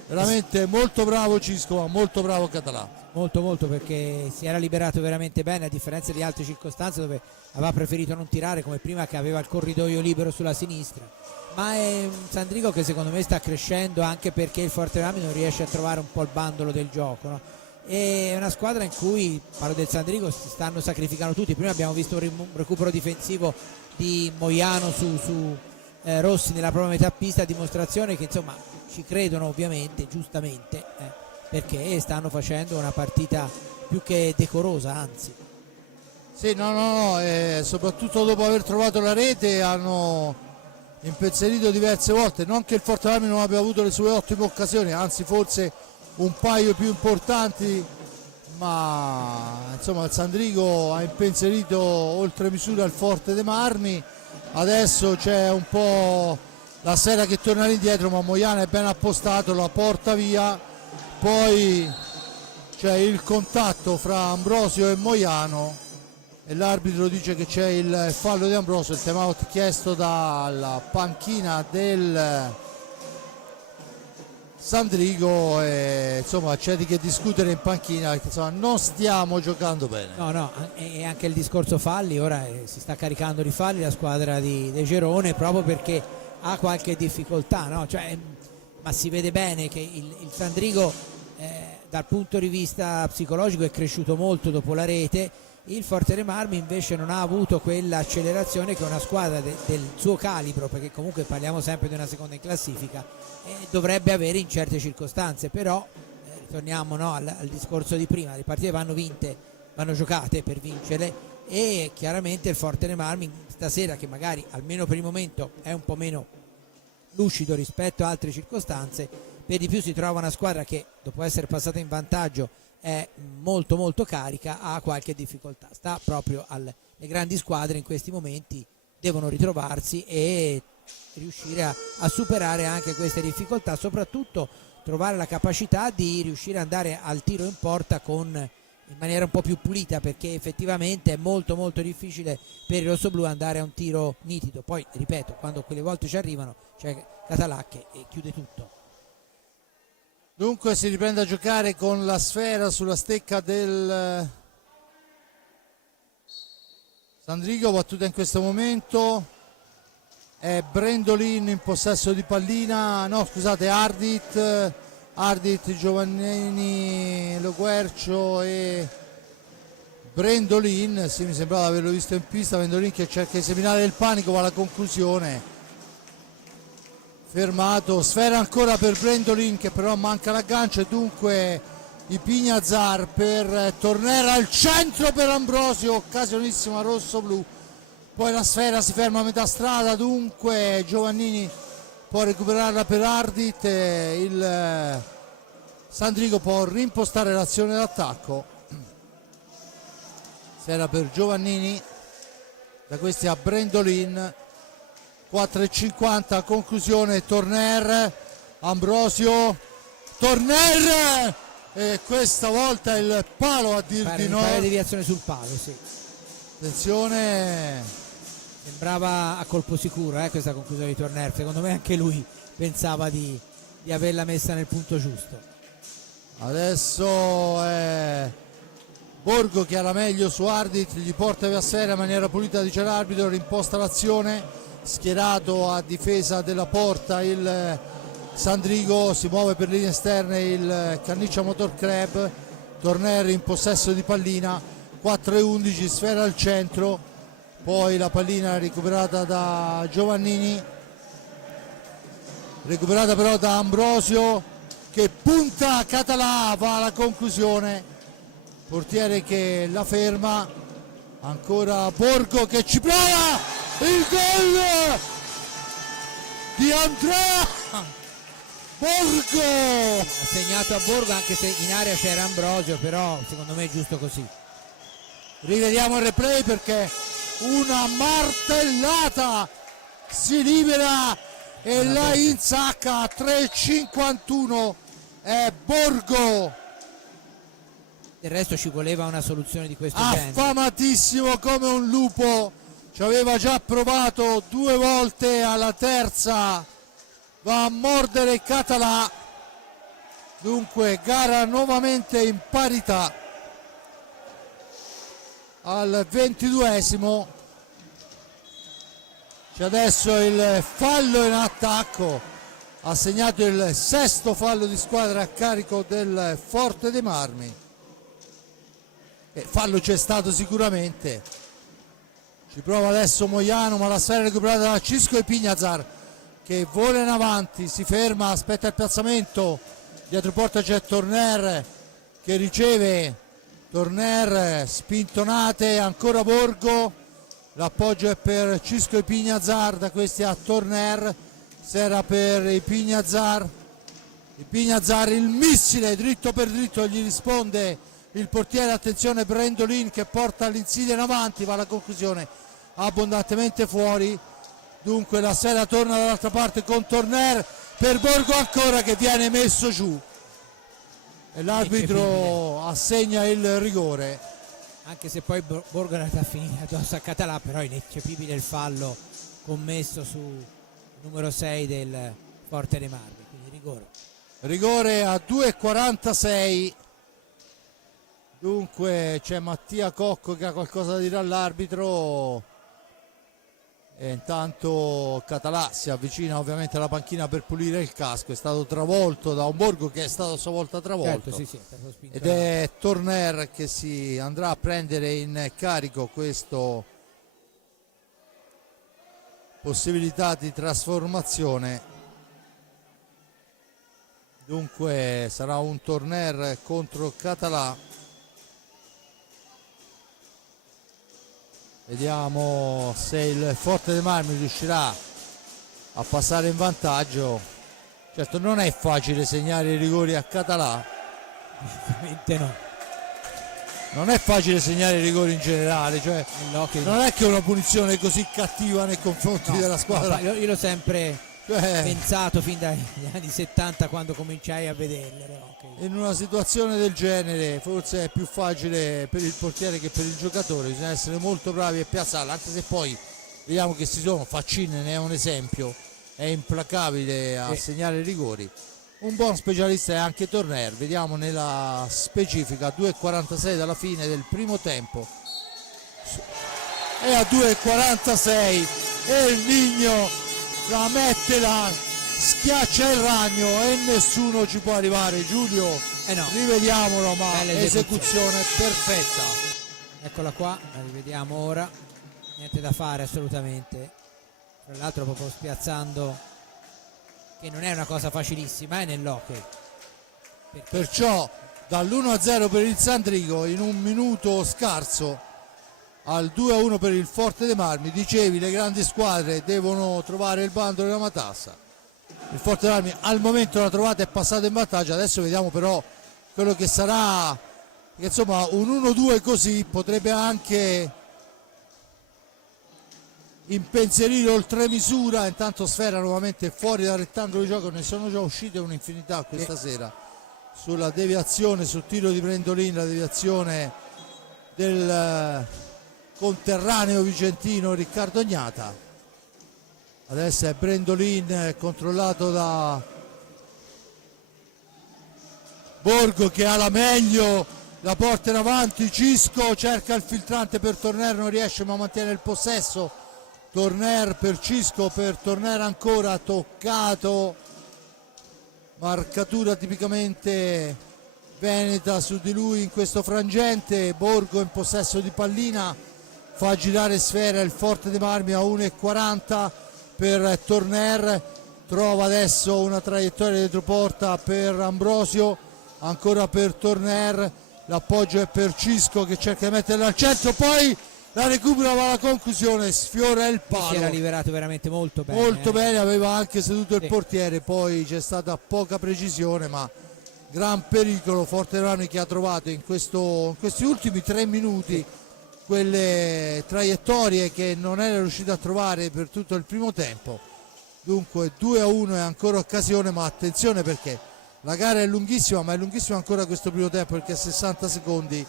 veramente molto bravo Cisco, ma molto bravo Català. Molto perché si era liberato veramente bene, a differenza di altre circostanze dove aveva preferito non tirare, come prima che aveva il corridoio libero sulla sinistra. Ma è un Sandrigo che secondo me sta crescendo, anche perché il Forte Rami non riesce a trovare un po' il bandolo del gioco, no? È una squadra in cui, parlo del Sandrigo, si stanno sacrificando tutti. Prima abbiamo visto un recupero difensivo di Moiano su Rossi nella propria metà pista, dimostrazione che insomma ci credono ovviamente, giustamente, perché stanno facendo una partita più che decorosa, anzi. Sì, no, soprattutto dopo aver trovato la rete hanno impensierito diverse volte, non che il Forte Rami non abbia avuto le sue ottime occasioni, anzi forse un paio più importanti, ma insomma il Sandrigo ha impensierito oltre misura il Forte dei Marmi. Adesso c'è un po' la sera che torna indietro, ma Moiano è ben appostato, la porta via, poi c'è il contatto fra Ambrosio e Moiano e l'arbitro dice che c'è il fallo di Ambrosio, il time out chiesto dalla panchina del Sandrigo, e insomma c'è di che discutere in panchina, perché insomma non stiamo giocando bene. No, e anche il discorso falli, ora si sta caricando di falli la squadra di De Gerone, proprio perché ha qualche difficoltà, no? Ma si vede bene che il Sandrigo dal punto di vista psicologico è cresciuto molto dopo la rete. Il Forte dei Marmi invece non ha avuto quell'accelerazione che una squadra del suo calibro, perché comunque parliamo sempre di una seconda in classifica, dovrebbe avere in certe circostanze. Però ritorniamo, no, al discorso di prima, le partite vanno vinte, vanno giocate per vincerle, e chiaramente il Forte dei Marmi stasera, che magari almeno per il momento è un po' meno lucido rispetto a altre circostanze, per di più si trova una squadra che dopo essere passata in vantaggio è molto carica, ha qualche difficoltà. Sta proprio alle grandi squadre in questi momenti, devono ritrovarsi e riuscire a superare anche queste difficoltà, soprattutto trovare la capacità di riuscire ad andare al tiro in porta in maniera un po' più pulita, perché effettivamente è molto difficile per i rossoblù andare a un tiro nitido. Poi ripeto, quando quelle volte ci arrivano c'è Català che chiude tutto. Dunque si riprende a giocare con la sfera sulla stecca del Sandrigo, battuta in questo momento è Brendolin in possesso di pallina, no scusate, Ardit, Giovannini, Loguercio e Brendolin, sì, mi sembrava di averlo visto in pista. Brendolin che cerca di seminare il panico, va alla conclusione, fermato, sfera ancora per Brendolin che però manca l'aggancio, e dunque Ipignazar per Tornera al centro per Ambrosio, occasionissima rosso-blu, poi la sfera si ferma a metà strada, dunque Giovannini può recuperarla per Ardit, il Sandrigo può rimpostare l'azione d'attacco, sfera per Giovannini, da questi a Brendolin, 4,50, conclusione, Torner, Ambrosio, Torner, e questa volta il palo a dir di no. Fare deviazione sul palo, sì. Attenzione. Sembrava a colpo sicuro questa conclusione di Torner, secondo me anche lui pensava di averla messa nel punto giusto. Adesso è Borgo che ha la meglio su Ardit, gli porta via seria in maniera pulita, dice l'arbitro, rimposta l'azione. Schierato a difesa della porta il Sandrigo, si muove per linee esterne il Canniccia Motor Club. Torner in possesso di pallina, 4-11, sfera al centro, poi la pallina recuperata da Giovannini, recuperata però da Ambrosio che punta, Català va alla conclusione, portiere che la ferma, ancora Borgo che ci prova, il gol di Andrea Borgo, ha segnato a Borgo, anche se in area c'era Ambrosio, però secondo me è giusto così. Rivediamo il replay perché una martellata, si libera e la insacca a 3,51 è Borgo Del resto ci voleva una soluzione di questo genere. Affamatissimo come un lupo, ci aveva già provato 2 volte, alla terza va a mordere Català. Dunque gara nuovamente in parità al 22esimo. C'è adesso il fallo in attacco, ha segnato il 6º fallo di squadra a carico del Forte dei Marmi. Fallo c'è stato sicuramente, ci prova adesso Moiano, ma la sfera recuperata da Cisco e Pignazar che vola in avanti, si ferma, aspetta il piazzamento, dietro porta c'è Torner che riceve, Torner spintonate, ancora Borgo, l'appoggio è per Cisco e Pignazar, da questi a Torner, sera per i Pignazar, il missile dritto per dritto, gli risponde il portiere, attenzione Brendolin che porta l'insidia in avanti, va alla conclusione abbondantemente fuori. Dunque la sfera torna dall'altra parte con Torner per Borgo ancora che viene messo giù e l'arbitro assegna il rigore, anche se poi Borgo è andata a finire addosso a Català, però ineccepibile il fallo commesso su numero 6 del Forte dei Marmi, quindi rigore a 2,46. Dunque c'è Mattia Cocco che ha qualcosa da dire all'arbitro e intanto Català si avvicina ovviamente alla panchina per pulire il casco, è stato travolto da un Borgo che è stato a sua volta travolto, certo, sì, è stato spinto ed è Torner che si andrà a prendere in carico questo possibilità di trasformazione. Dunque sarà un Torner contro Català. Vediamo se il Forte dei Marmi riuscirà a passare in vantaggio. Certo non è facile segnare i rigori a Català. Sicuramente no. Non è facile segnare i rigori in generale, cioè non è che una punizione così cattiva nei confronti della squadra. Io l'ho sempre pensato fin dagli anni 70 quando cominciai a vederle. In una situazione del genere forse è più facile per il portiere che per il giocatore, bisogna essere molto bravi a piazzarla, anche se poi vediamo che si sono, Faccin ne è un esempio, è implacabile a segnare i rigori. Un buon specialista è anche Torner, vediamo nella specifica 2,46 dalla fine del primo tempo e a 2,46 e il Nigno la mette là, schiaccia il ragno e nessuno ci può arrivare. Giulio, no. Rivediamolo, ma esecuzione perfetta. Eccola qua, la rivediamo ora, niente da fare assolutamente, tra l'altro proprio spiazzando, che non è una cosa facilissima nell'hockey. Perciò dall'1-0 per il Sandrigo in un minuto scarso al 2-1 per il Forte dei Marmi. Dicevi, le grandi squadre devono trovare il bando della matassa. Il Forte dei Marmi al momento la trovata, è passato in vantaggio, adesso vediamo però quello che sarà, che insomma un 1-2 così potrebbe anche impensierire oltre misura. Intanto sfera nuovamente fuori dal rettangolo di gioco, ne sono già uscite un'infinità questa sera sulla deviazione, sul tiro di Brendolin, la deviazione del conterraneo vicentino Riccardo Gnata. Adesso è Brendolin controllato da Borgo che ha la meglio, la porta in avanti, Cisco cerca il filtrante per Torner, non riesce ma mantiene il possesso. Torner per Cisco, per Torner ancora, toccato, marcatura tipicamente veneta su di lui in questo frangente. Borgo in possesso di pallina, fa girare sfera il Forte dei Marmi a 1,40 per Torner, trova adesso una traiettoria dietro porta per Ambrosio, ancora per Torner, l'appoggio è per Cisco che cerca di metterla al centro, poi la recupera, va alla conclusione, sfiora il palo. Si era liberato veramente molto bene. Molto bene, aveva anche seduto il portiere, poi c'è stata poca precisione, ma gran pericolo. Forte dei Marmi che ha trovato in questi ultimi 3 minuti quelle traiettorie che non era riuscito a trovare per tutto il primo tempo. Dunque 2-1 è ancora occasione, ma attenzione perché La gara è lunghissima, ma è lunghissimo ancora questo primo tempo perché è 60 secondi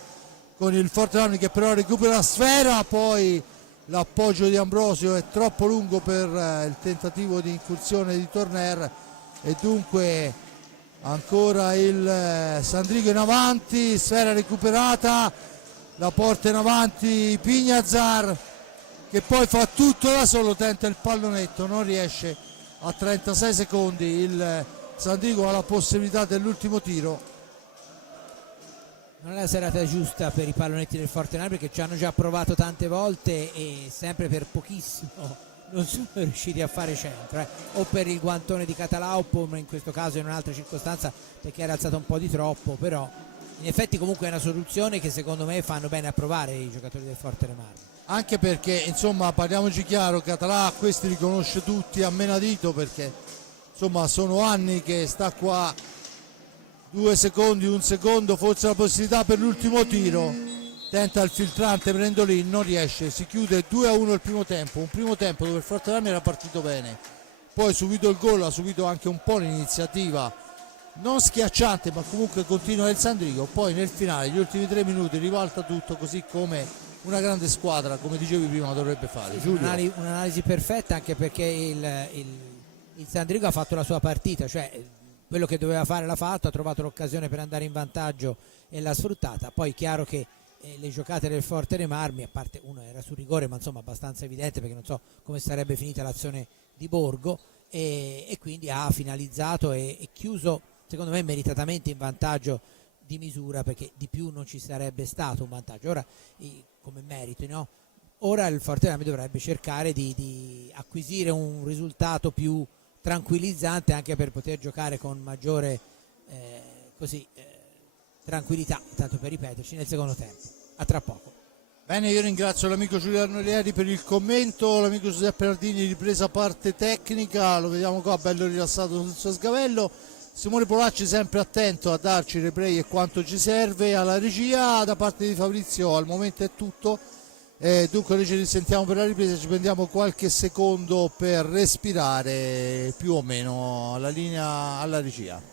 con il Forte che però recupera la sfera, poi l'appoggio di Ambrosio è troppo lungo per il tentativo di incursione di Torner e dunque ancora il Sandrigo in avanti, sfera recuperata, la porta in avanti Pignazar che poi fa tutto da solo, tenta il pallonetto, non riesce. A 36 secondi il Sandrigo ha la possibilità dell'ultimo tiro. Non è la serata giusta per i pallonetti del Fortenare perché ci hanno già provato tante volte e sempre per pochissimo non sono riusciti a fare centro, o per il guantone di Català o in questo caso in un'altra circostanza perché era alzato un po' di troppo, però in effetti comunque è una soluzione che secondo me fanno bene a provare i giocatori del Fortenare. Anche perché insomma parliamoci chiaro, Català questi li conosce tutti a menadito perché insomma sono anni che sta qua, 2 secondi, 1 secondo, forse la possibilità per l'ultimo tiro, tenta il filtrante Brendolin, non riesce, si chiude 2-1 il primo tempo, un primo tempo dove il Fortenare era partito bene, poi subito il gol, ha subito anche un po' l'iniziativa, non schiacciante ma comunque continua il Sandrigo, poi nel finale, gli ultimi 3 minuti ribalta tutto così come una grande squadra, come dicevi prima, dovrebbe fare. Giulio. Un'analisi perfetta anche perché il Sandrigo ha fatto la sua partita, cioè quello che doveva fare l'ha fatto, ha trovato l'occasione per andare in vantaggio e l'ha sfruttata. Poi chiaro che le giocate del Forte dei Marmi, a parte uno era su rigore ma insomma abbastanza evidente perché non so come sarebbe finita l'azione di Borgo e quindi ha finalizzato e chiuso secondo me meritatamente in vantaggio di misura perché di più non ci sarebbe stato un vantaggio. Ora come merito, no? Ora il Forte dei Marmi dovrebbe cercare di acquisire un risultato più tranquillizzante anche per poter giocare con maggiore tranquillità, tanto per ripeterci, nel secondo tempo. A tra poco. Bene, io ringrazio l'amico Giuliano Lieri per il commento, l'amico Giuseppe Nardini ripresa parte tecnica, lo vediamo qua bello rilassato sul suo sgavello, Simone Polacci sempre attento a darci i replay e quanto ci serve alla regia. Da parte di Fabrizio al momento è tutto. Dunque noi ci risentiamo per la ripresa, ci prendiamo qualche secondo per respirare più o meno la linea alla regia.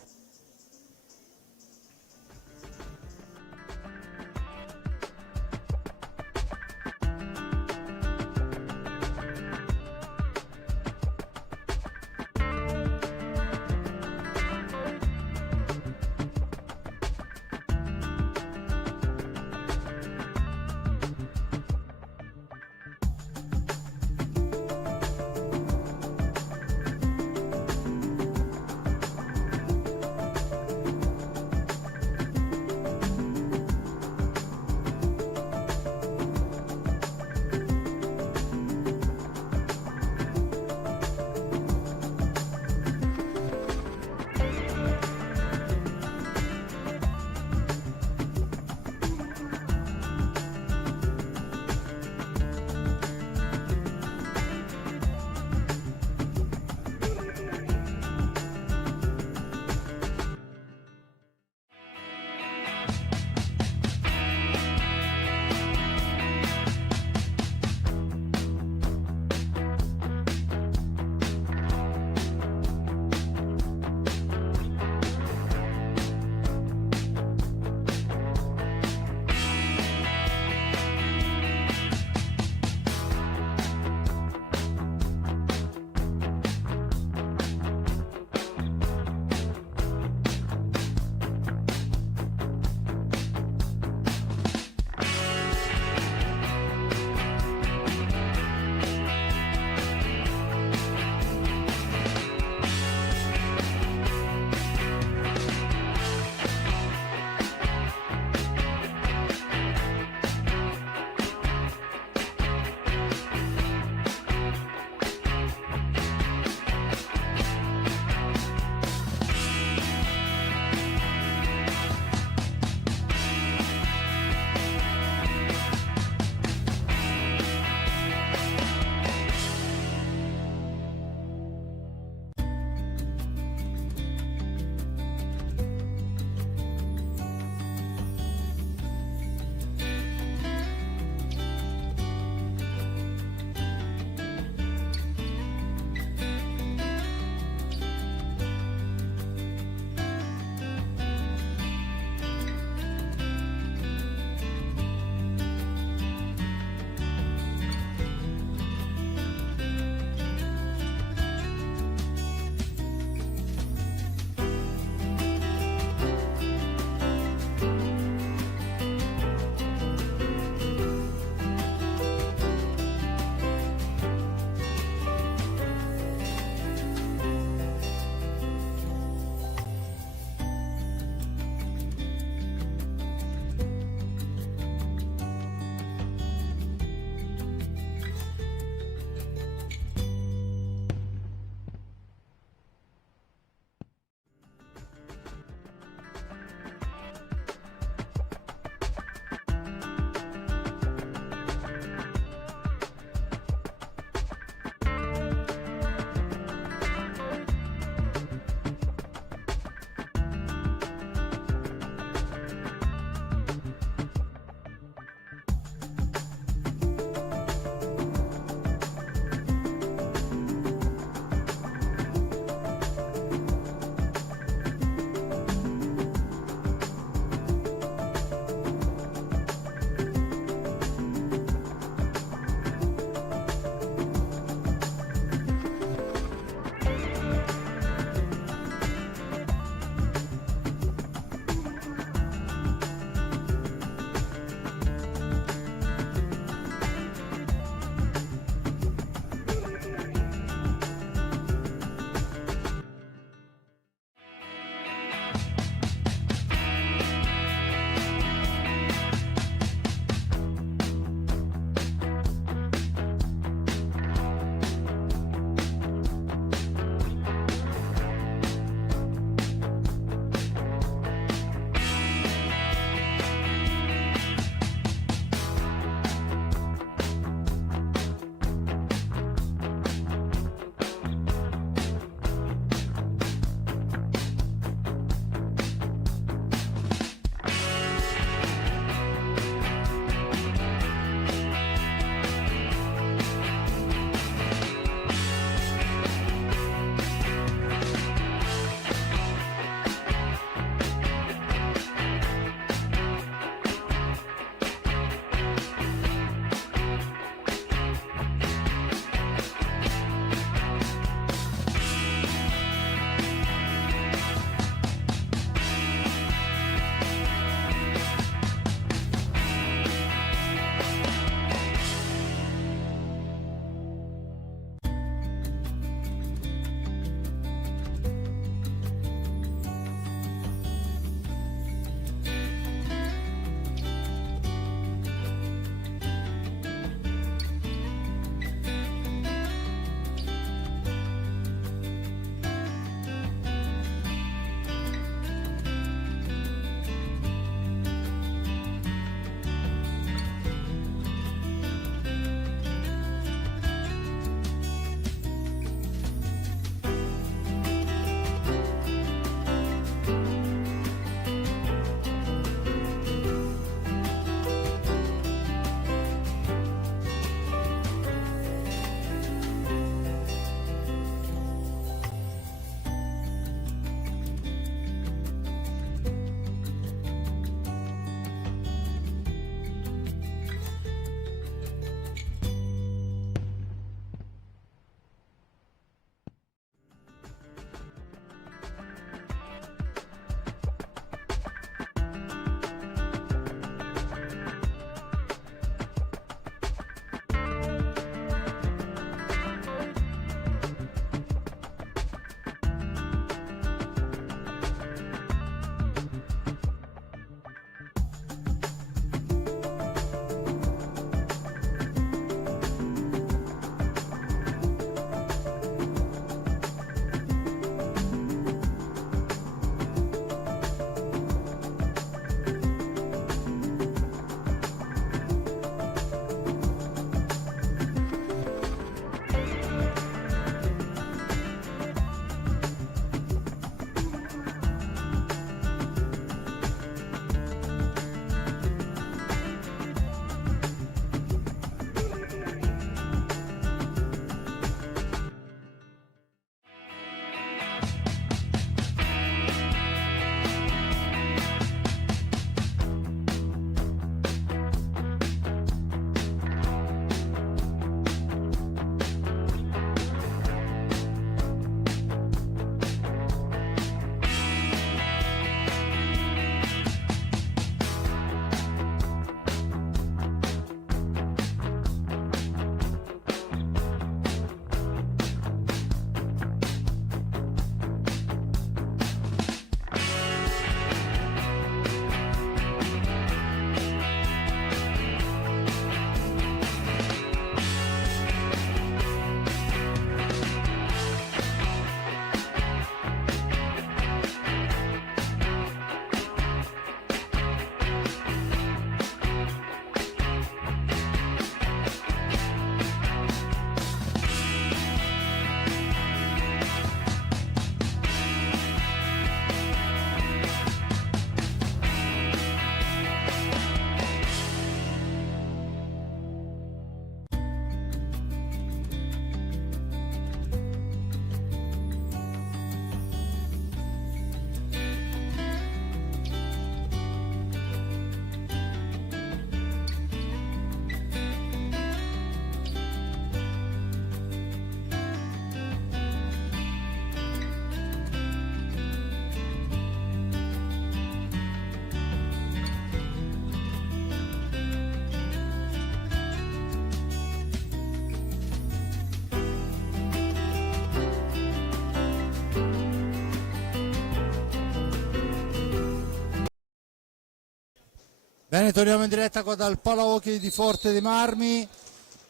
Bene, torniamo in diretta qua dal Palahockey di Forte dei Marmi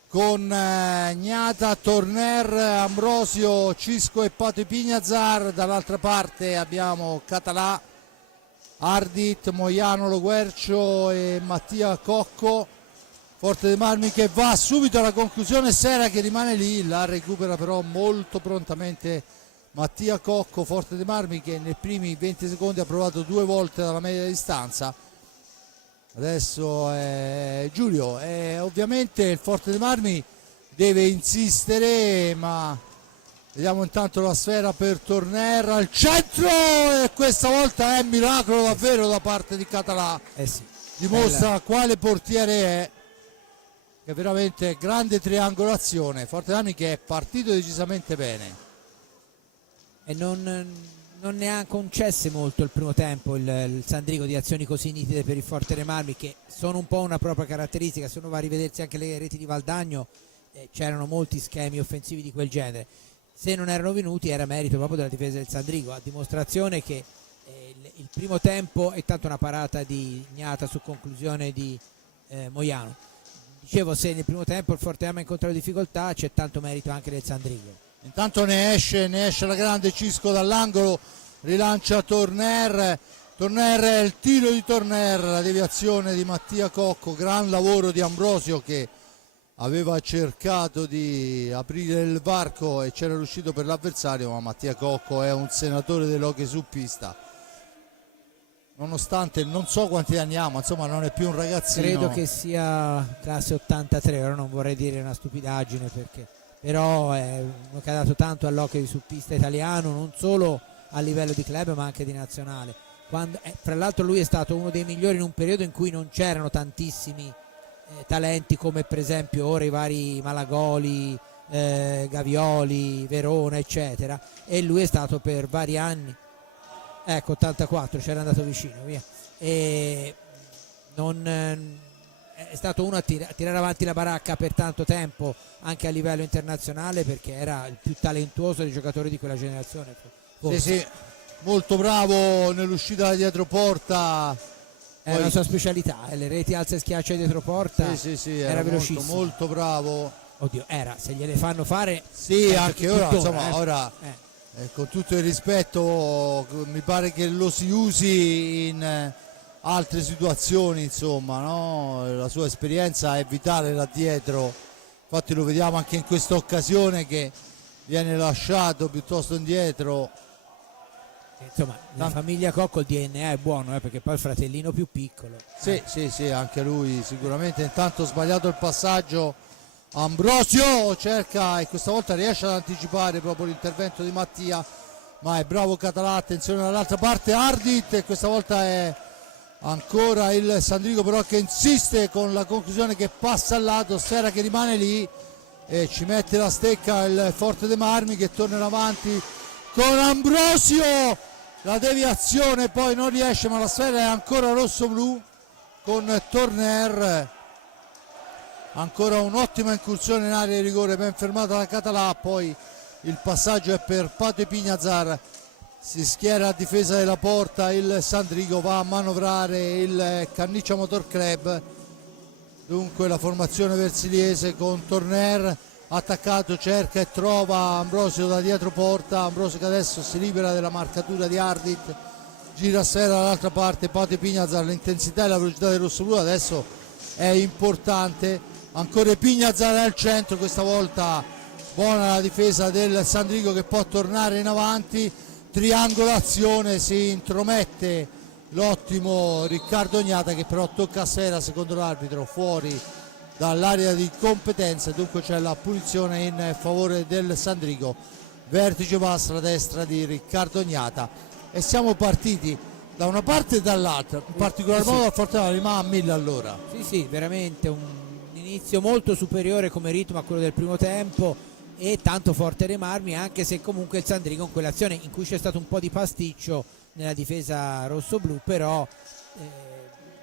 con Gnata, Torner, Ambrosio, Cisco e Pato Pignazar. Dall'altra parte abbiamo Català, Ardit, Moiano, Loguercio e Mattia Cocco. Forte dei Marmi che va subito alla conclusione, Sera che rimane lì, la recupera però molto prontamente Mattia Cocco. Forte dei Marmi che nei primi 20 secondi ha provato 2 volte dalla media distanza. Adesso Giulio, ovviamente il Forte dei Marmi deve insistere, ma vediamo intanto la sfera per Torner al centro e questa volta è miracolo davvero da parte di Català. Sì. Dimostra quale portiere è, che veramente grande triangolazione. Forte dei Marmi che è partito decisamente bene. E non ne ha concesse molto il primo tempo il Sandrigo di azioni così nitide per il Forte dei Marmi, che sono un po' una propria caratteristica. Se uno va a rivedersi anche le reti di Valdagno, c'erano molti schemi offensivi di quel genere. Se non erano venuti era merito proprio della difesa del Sandrigo, a dimostrazione che il primo tempo è tanto una parata di Gnata su conclusione di Moiano. Dicevo, se nel primo tempo il Forte dei Marmi ha incontrato difficoltà, c'è tanto merito anche del Sandrigo. Intanto ne esce la grande Cisco dall'angolo, rilancia Torner, il tiro di Torner, la deviazione di Mattia Cocco, gran lavoro di Ambrosio che aveva cercato di aprire il varco e c'era riuscito per l'avversario, ma Mattia Cocco è un senatore dell'hockey su pista, nonostante non so quanti anni ha, ma insomma non è più un ragazzino. Credo che sia classe 83, ora non vorrei dire una stupidaggine, però è uno che ha dato tanto all'hockey su pista italiano, non solo a livello di club ma anche di nazionale. Tra l'altro lui è stato uno dei migliori in un periodo in cui non c'erano tantissimi talenti come per esempio ora i vari Malagoli, Gavioli, Verona eccetera, e lui è stato per vari anni, ecco 84, c'era andato vicino via, e è stato uno a tirare avanti la baracca per tanto tempo anche a livello internazionale, perché era il più talentuoso dei giocatori di quella generazione. Sì, molto bravo nell'uscita da dietro porta, era la sua specialità, le reti alza e schiaccia dietro porta. Sì, era velocissimo, molto bravo. Oddio, se gliele fanno fare anche ora, insomma, ora con tutto il rispetto mi pare che lo si usi in altre situazioni, insomma, no? La sua esperienza è vitale là dietro, infatti lo vediamo anche in questa occasione che viene lasciato piuttosto indietro. Insomma, la famiglia Cocco il DNA è buono, perché poi il fratellino più piccolo. Sì, anche lui sicuramente. Intanto sbagliato il passaggio, Ambrosio cerca e questa volta riesce ad anticipare proprio l'intervento di Mattia, ma è bravo Català. Attenzione dall'altra parte, Ardit, e questa volta è ancora il Sandrigo però che insiste con la conclusione che passa al lato, Sera che rimane lì e ci mette la stecca il Forte dei Marmi che torna avanti con Ambrosio, la deviazione poi non riesce, ma la sfera è ancora rosso-blu con Torner. Ancora un'ottima incursione in area di rigore ben fermata da Català, poi il passaggio è per Pato Pignazar, si schiera a difesa della porta il Sandrigo, va a manovrare il Canniccia Motor Club, dunque la formazione versiliese con Torner attaccato, cerca e trova Ambrosio da dietro porta, Ambrosio che adesso si libera della marcatura di Ardit, gira a sfera dall'altra parte, Pato Pignazar, l'intensità e la velocità del rosso-blu adesso è importante, ancora Pignazar al centro, questa volta buona la difesa del Sandrigo che può tornare in avanti, triangolazione, si intromette l'ottimo Riccardo Gnata che però tocca a sfera secondo l'arbitro fuori dall'area di competenza, dunque c'è la punizione in favore del Sandrigo, vertice basso alla destra di Riccardo Gnata e siamo partiti da una parte e dall'altra, in particolar modo a Forte dei Marmi, ma a 1000 all'ora. Sì, veramente un inizio molto superiore come ritmo a quello del primo tempo e tanto Forte dei Marmi, anche se comunque il Sandrigo in quell'azione in cui c'è stato un po' di pasticcio nella difesa rosso-blu, però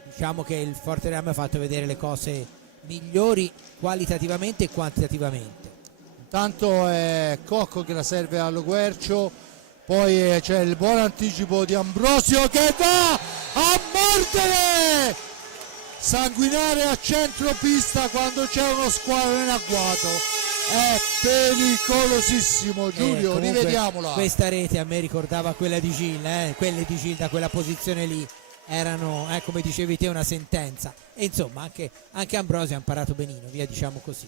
diciamo che il Forte dei Marmi ha fatto vedere le cose migliori qualitativamente e quantitativamente. Intanto è Cocco che la serve allo Guercio, poi c'è il buon anticipo di Ambrosio che va a mordere sanguinare a centro pista quando c'è uno squalo in agguato è pericolosissimo. Giulio, comunque rivediamola. Questa rete a me ricordava quella di Gil, quelle di Gil da quella posizione lì erano, come dicevi te, una sentenza. E insomma anche Ambrosio ha imparato benino, via, diciamo così.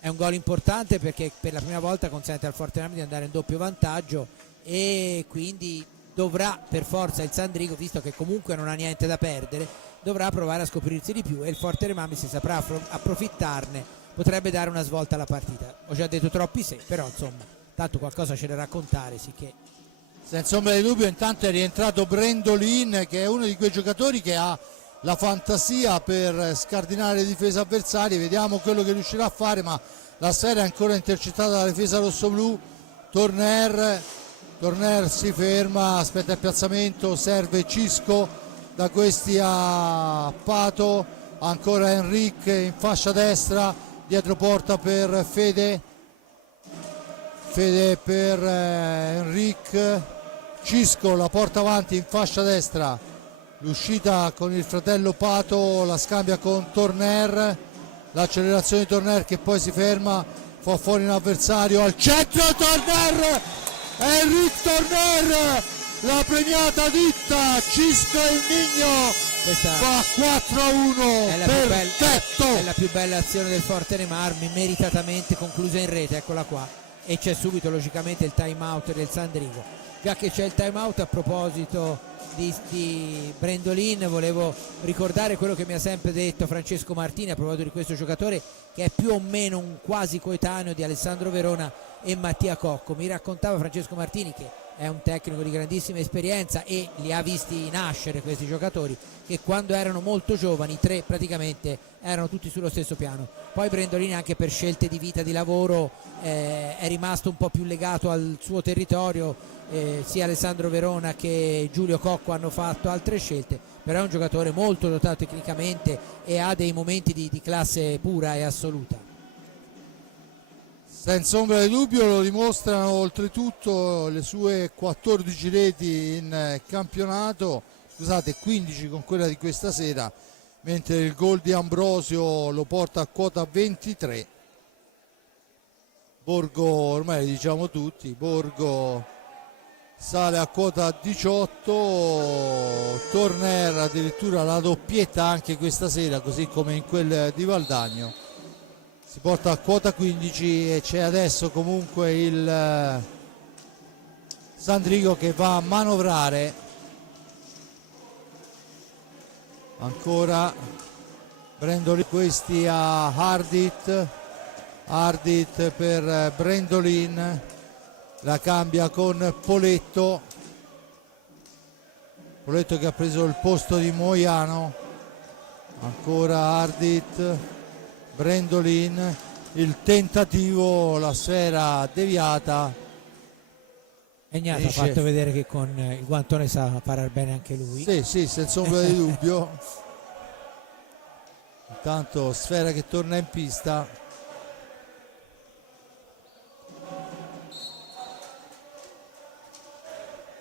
È un gol importante perché per la prima volta consente al Fortename di andare in doppio vantaggio, e quindi dovrà per forza il Sandrigo, visto che comunque non ha niente da perdere, dovrà provare a scoprirsi di più, e il Fortename, se saprà approfittarne, potrebbe dare una svolta alla partita. Ho già detto troppi se, però insomma tanto qualcosa c'è da raccontare, sì, che senza ombra di dubbio. Intanto è rientrato Brendolin, che è uno di quei giocatori che ha la fantasia per scardinare le difese avversarie. Vediamo quello che riuscirà a fare, ma la sfera è ancora intercettata dalla difesa rossoblù. Torner si ferma, aspetta il piazzamento, serve Cisco, da questi a Pato, ancora Enric in fascia destra, dietro porta per Fede per Enric, Cisco la porta avanti in fascia destra, l'uscita con il fratello Pato, la scambia con Torner, l'accelerazione di Torner che poi si ferma, fa fuori un avversario, al centro Torner, Enric Torner, la premiata ditta, Cisco e il Migno fa 4-1, perfetto. È la più bella azione del Fortename, meritatamente conclusa in rete, eccola qua, e c'è subito logicamente il time out del Sandrigo. Già che c'è il time out, a proposito di Brendolin, volevo ricordare quello che mi ha sempre detto Francesco Martini a proposito di questo giocatore, che è più o meno un quasi coetaneo di Alessandro Verona e Mattia Cocco. Mi raccontava Francesco Martini, che è un tecnico di grandissima esperienza e li ha visti nascere questi giocatori, che quando erano molto giovani, i tre praticamente erano tutti sullo stesso piano. Poi Brendolin, anche per scelte di vita, di lavoro, è rimasto un po' più legato al suo territorio, sia Alessandro Verona che Giulio Cocco hanno fatto altre scelte, però è un giocatore molto dotato tecnicamente e ha dei momenti di classe pura e assoluta. Senza ombra di dubbio, lo dimostrano oltretutto le sue 14 reti in campionato, scusate 15 con quella di questa sera, mentre il gol di Ambrosio lo porta a quota 23. Borgo, ormai li diciamo tutti, Borgo sale a quota 18, Torner addirittura la doppietta anche questa sera, così come in quel di Valdagno, si porta a quota 15, e c'è adesso comunque il Sandrigo che va a manovrare. Ancora Brendolin, questi a Ardit per Brendolin, la cambia con Poletto che ha preso il posto di Moiano. Ancora Ardit, Brendolin, il tentativo, la sfera deviata. E Gnata ha fatto vedere che con il guantone sa parare bene anche lui. Sì, senza ombra di dubbio. Intanto sfera che torna in pista.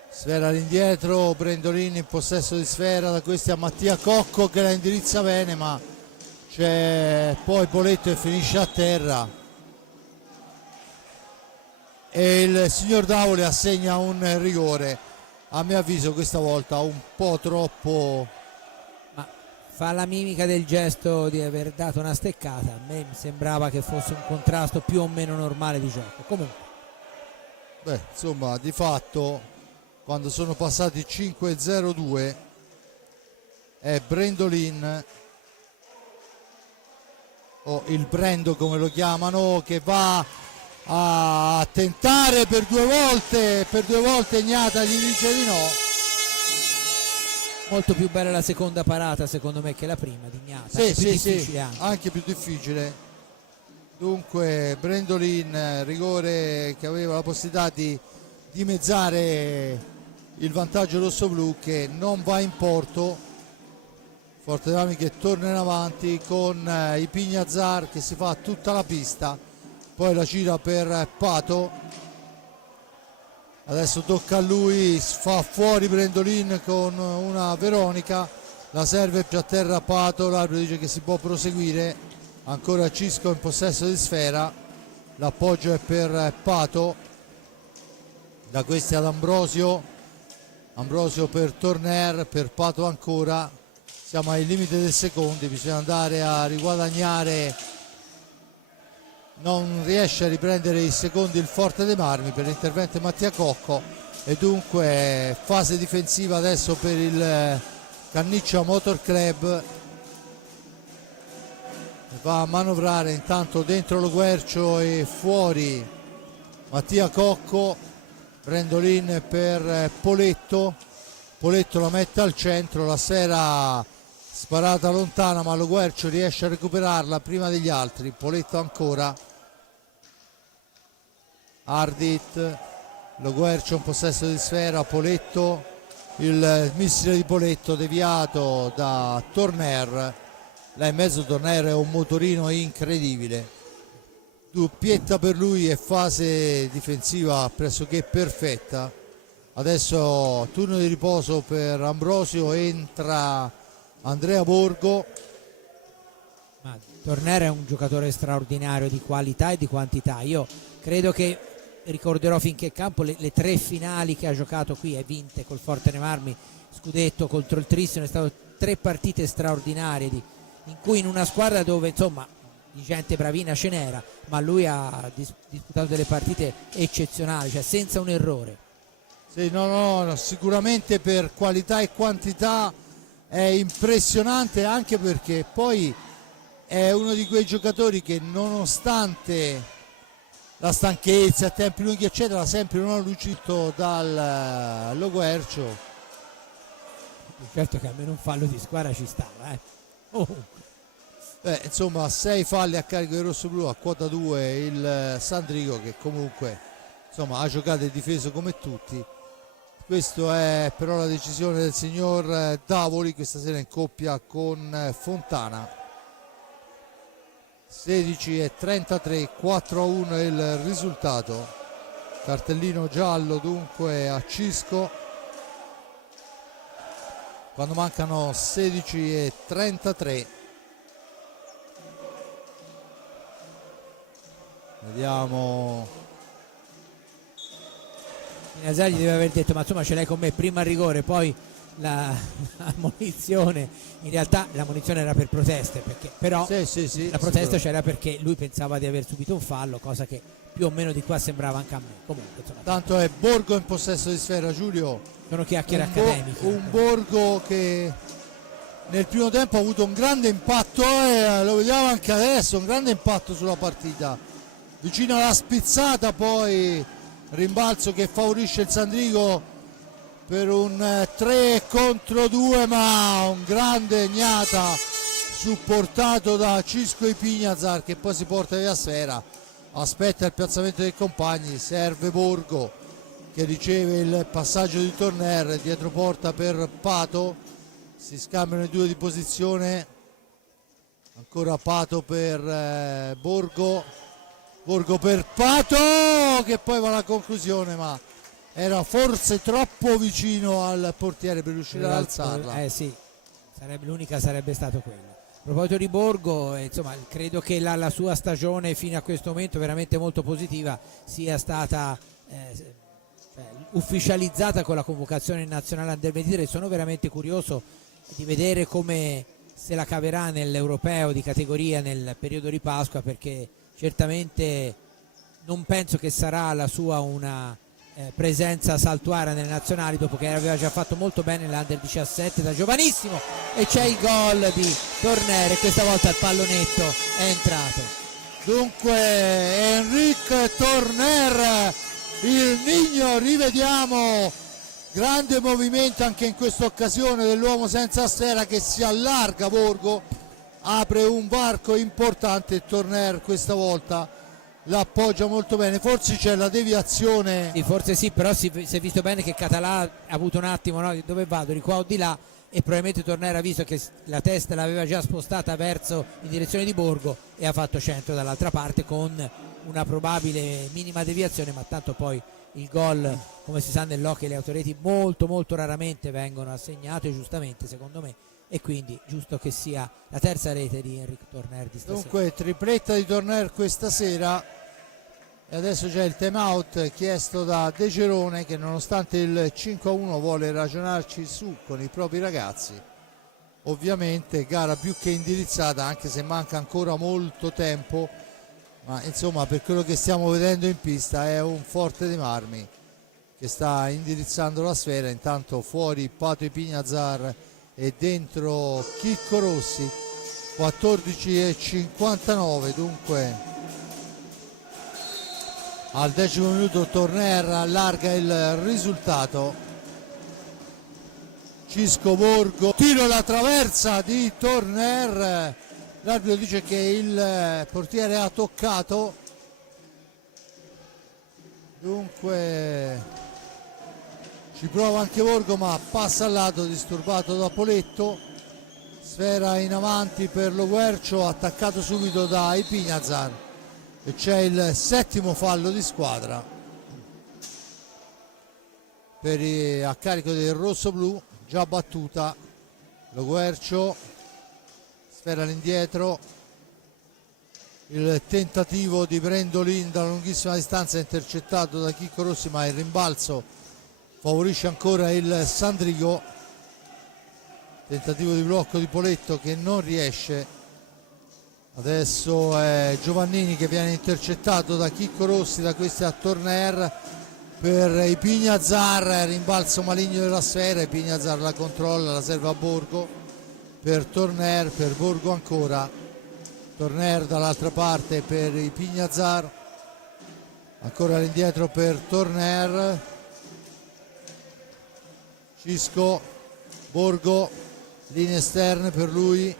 Sfera all'indietro, Brendolin in possesso di sfera, da questi a Mattia Cocco che la indirizza bene, ma c'è poi Poletto e finisce a terra, e il signor Davoli assegna un rigore, a mio avviso questa volta un po' troppo. Ma fa la mimica del gesto di aver dato una steccata, a me mi sembrava che fosse un contrasto più o meno normale di gioco. Comunque insomma, di fatto quando sono passati 5-0-2 è Brendolin, o il Brendo come lo chiamano, che va a tentare per due volte Gnata gli dice di no. Molto più bella la seconda parata secondo me che la prima di Gnata, sì, anche più difficile. Dunque Brendolin, rigore che aveva la possibilità di dimezzare il vantaggio rossoblù, che non va in porto. Fortename che torna in avanti con i Pignazar, che si fa tutta la pista, poi la gira per Pato, adesso tocca a lui, fa fuori Brendolin con una Veronica, la serve già a terra Pato, l'arbitro dice che si può proseguire, ancora Cisco in possesso di sfera, l'appoggio è per Pato, da questi ad Ambrosio, Ambrosio per Torner, per Pato ancora, siamo ai limiti del secondo, bisogna andare a riguadagnare, non riesce a riprendere i secondi il Forte dei Marmi per l'intervento di Mattia Cocco e dunque fase difensiva adesso per il Canniccia Motor Club, va a manovrare intanto dentro lo Guercio e fuori Mattia Cocco, Brendolin per Poletto, Poletto la mette al centro, la sfera sparata lontana ma lo Guercio riesce a recuperarla prima degli altri, Poletto ancora, Ardit, lo Guercio in possesso di sfera, Poletto, il missile di Poletto deviato da Torner, là in mezzo Torner è un motorino incredibile, doppietta per lui e fase difensiva pressoché perfetta. Adesso turno di riposo per Ambrosio, entra Andrea Borgo. Ma Torner è un giocatore straordinario di qualità e di quantità, io credo che ricorderò finché campo le 3 finali che ha giocato qui e vinte col Forte dei Marmi, scudetto contro il Tristano, è stato 3 partite straordinarie in cui in una squadra dove insomma di gente bravina ce n'era, ma lui ha disputato delle partite eccezionali, cioè senza un errore. Sì, no, sicuramente per qualità e quantità è impressionante, anche perché poi è uno di quei giocatori che nonostante la stanchezza, tempi lunghi eccetera, sempre non ha uscito dal Loguercio. Certo che almeno un fallo di squadra ci stava, Insomma 6 falli a carico di Rossoblu, a quota 2 il Sandrigo che comunque insomma ha giocato e difeso come tutti. Questo è però la decisione del signor Davoli questa sera in coppia con Fontana. 16:33, 4-1 è il risultato, cartellino giallo dunque a Cisco quando mancano 16:33. Vediamo, Minasali deve aver detto ma insomma ce l'hai con me, prima il rigore poi la munizione, in realtà la munizione era per proteste, perché però sì, la protesta c'era perché lui pensava di aver subito un fallo, cosa che più o meno di qua sembrava anche a me. Comunque insomma, tanto è Borgo in possesso di sfera, Giulio, sono chiacchiere accademiche. Un Borgo che nel primo tempo ha avuto un grande impatto e lo vediamo anche adesso, un grande impatto sulla partita, vicino alla spizzata, poi rimbalzo che favorisce il Sandrigo per un 3 contro 2, ma un grande Gnata supportato da Cisco e Pignazar che poi si porta via sfera, aspetta il piazzamento dei compagni, serve Borgo che riceve il passaggio di Torner, dietro porta per Pato, si scambiano i due di posizione, ancora Pato per Borgo, Borgo per Pato che poi va alla conclusione ma era forse troppo vicino al portiere per riuscire ad alzarla. Sì, l'unica sarebbe stato quella. A proposito di Borgo, insomma, credo che la sua stagione fino a questo momento veramente molto positiva sia stata ufficializzata con la convocazione in nazionale Under 23. Sono veramente curioso di vedere come se la caverà nell'europeo di categoria nel periodo di Pasqua, perché certamente non penso che sarà la sua una presenza saltuaria nelle nazionali, dopo che aveva già fatto molto bene l'Under 17 da giovanissimo. E c'è il gol di Torner e questa volta il pallonetto è entrato. Dunque Enric Torner, il Nigno, rivediamo grande movimento anche in questa occasione dell'uomo senza sfera che si allarga, Borgo apre un varco importante e Torner questa volta l'appoggia molto bene, forse c'è la deviazione. Sì, forse sì, però si è visto bene che Català ha avuto un attimo, no? Dove vado, di qua o di là, e probabilmente Torner ha visto che la testa l'aveva già spostata verso in direzione di Borgo e ha fatto centro dall'altra parte con una probabile minima deviazione, ma tanto poi il gol, come si sa nell'hockey le autoreti molto molto raramente vengono assegnate, giustamente secondo me, e quindi giusto che sia la terza rete di Henrik Torner di stasera. Dunque tripletta di Torner questa sera, e adesso c'è il time out chiesto da De Gerone, che nonostante il 5-1 vuole ragionarci su con i propri ragazzi. Ovviamente gara più che indirizzata, anche se manca ancora molto tempo, ma insomma per quello che stiamo vedendo in pista è un Forte dei Marmi che sta indirizzando la sfera. Intanto fuori Pato Pignazar e dentro Chicco Rossi. 14:59, dunque al 10° minuto Torner allarga il risultato. Cisco Borgo, tiro alla traversa di Torner, l'arbitro dice che il portiere ha toccato, dunque ci prova anche Borgo ma passa al lato, disturbato da Poletto. Sfera in avanti per lo Guercio, attaccato subito da Ipignazar, e c'è il 7° fallo di squadra a carico del rosso-blu. Già battuta lo Guercio, sfera all'indietro, il tentativo di Brendolin da lunghissima distanza intercettato da Chicco Rossi, ma il rimbalzo favorisce ancora il Sandrigo. Tentativo di blocco di Poletto che non riesce. Adesso è Giovannini che viene intercettato da Chicco Rossi, da questi a Torner per Ipignazar, rimbalzo maligno della sfera, Ipignazar la controlla, la serve a Borgo per Torner, per Borgo ancora, Torner dall'altra parte per Ipignazar, ancora all'indietro per Torner, Cisco, Borgo, linee esterne per lui,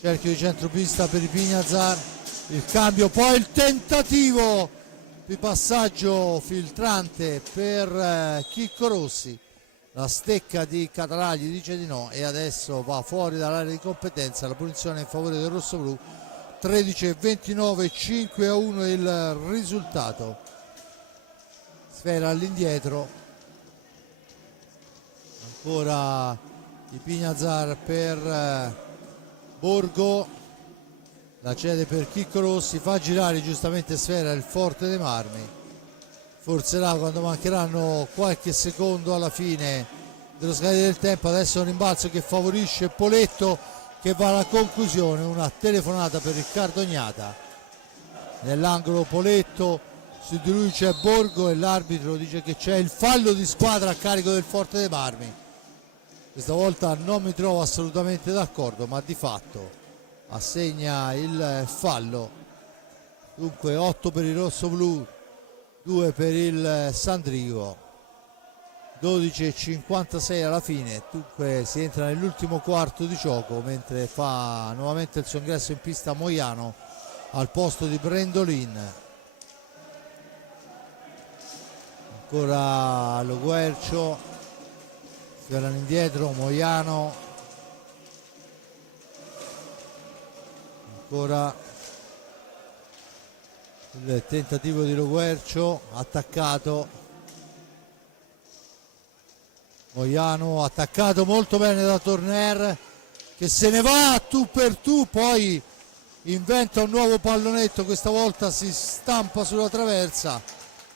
cerchio di centropista per Ipignazar, il cambio, poi il tentativo di passaggio filtrante per Chicco Rossi, la stecca di Catalagli dice di no e adesso va fuori dall'area di competenza. La punizione in favore del rossoblu. 13:29, 5-1 il risultato. Sfera all'indietro, ancora Ipignazar per Borgo, la cede per Chicco Rossi, fa girare giustamente sfera il Forte dei Marmi, forzerà quando mancheranno qualche secondo alla fine dello scadere del tempo. Adesso un rimbalzo che favorisce Poletto che va alla conclusione, una telefonata per Riccardo Gnata nell'angolo. Poletto, su di lui c'è Borgo e l'arbitro dice che c'è il fallo di squadra a carico del Forte dei Marmi. Questa volta non mi trovo assolutamente d'accordo, ma di fatto assegna il fallo. Dunque 8 per il rosso-blu, 2 per il Sandrigo. 12:56 alla fine, dunque si entra nell'ultimo quarto di gioco, mentre fa nuovamente il suo ingresso in pista Moiano al posto di Brendolin. Ancora lo Guercio, sfiorano indietro Moiano, ancora il tentativo di Lo Guercio, attaccato Moiano, attaccato molto bene da Torner che se ne va tu per tu, poi inventa un nuovo pallonetto, questa volta si stampa sulla traversa,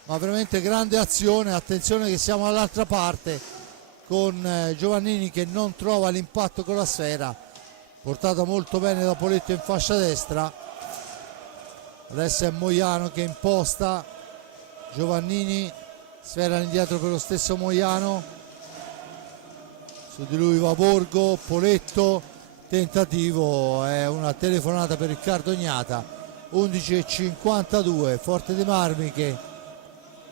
ma veramente grande azione. Attenzione che siamo all'altra parte con Giovannini che non trova l'impatto con la sfera, portata molto bene da Poletto in fascia destra. Adesso è Moiano che imposta, Giovannini, sfera all'indietro per lo stesso Moiano, su di lui va Borgo, Poletto, tentativo, è una telefonata per Riccardo Gnata. 11:52, Forte dei Marmi che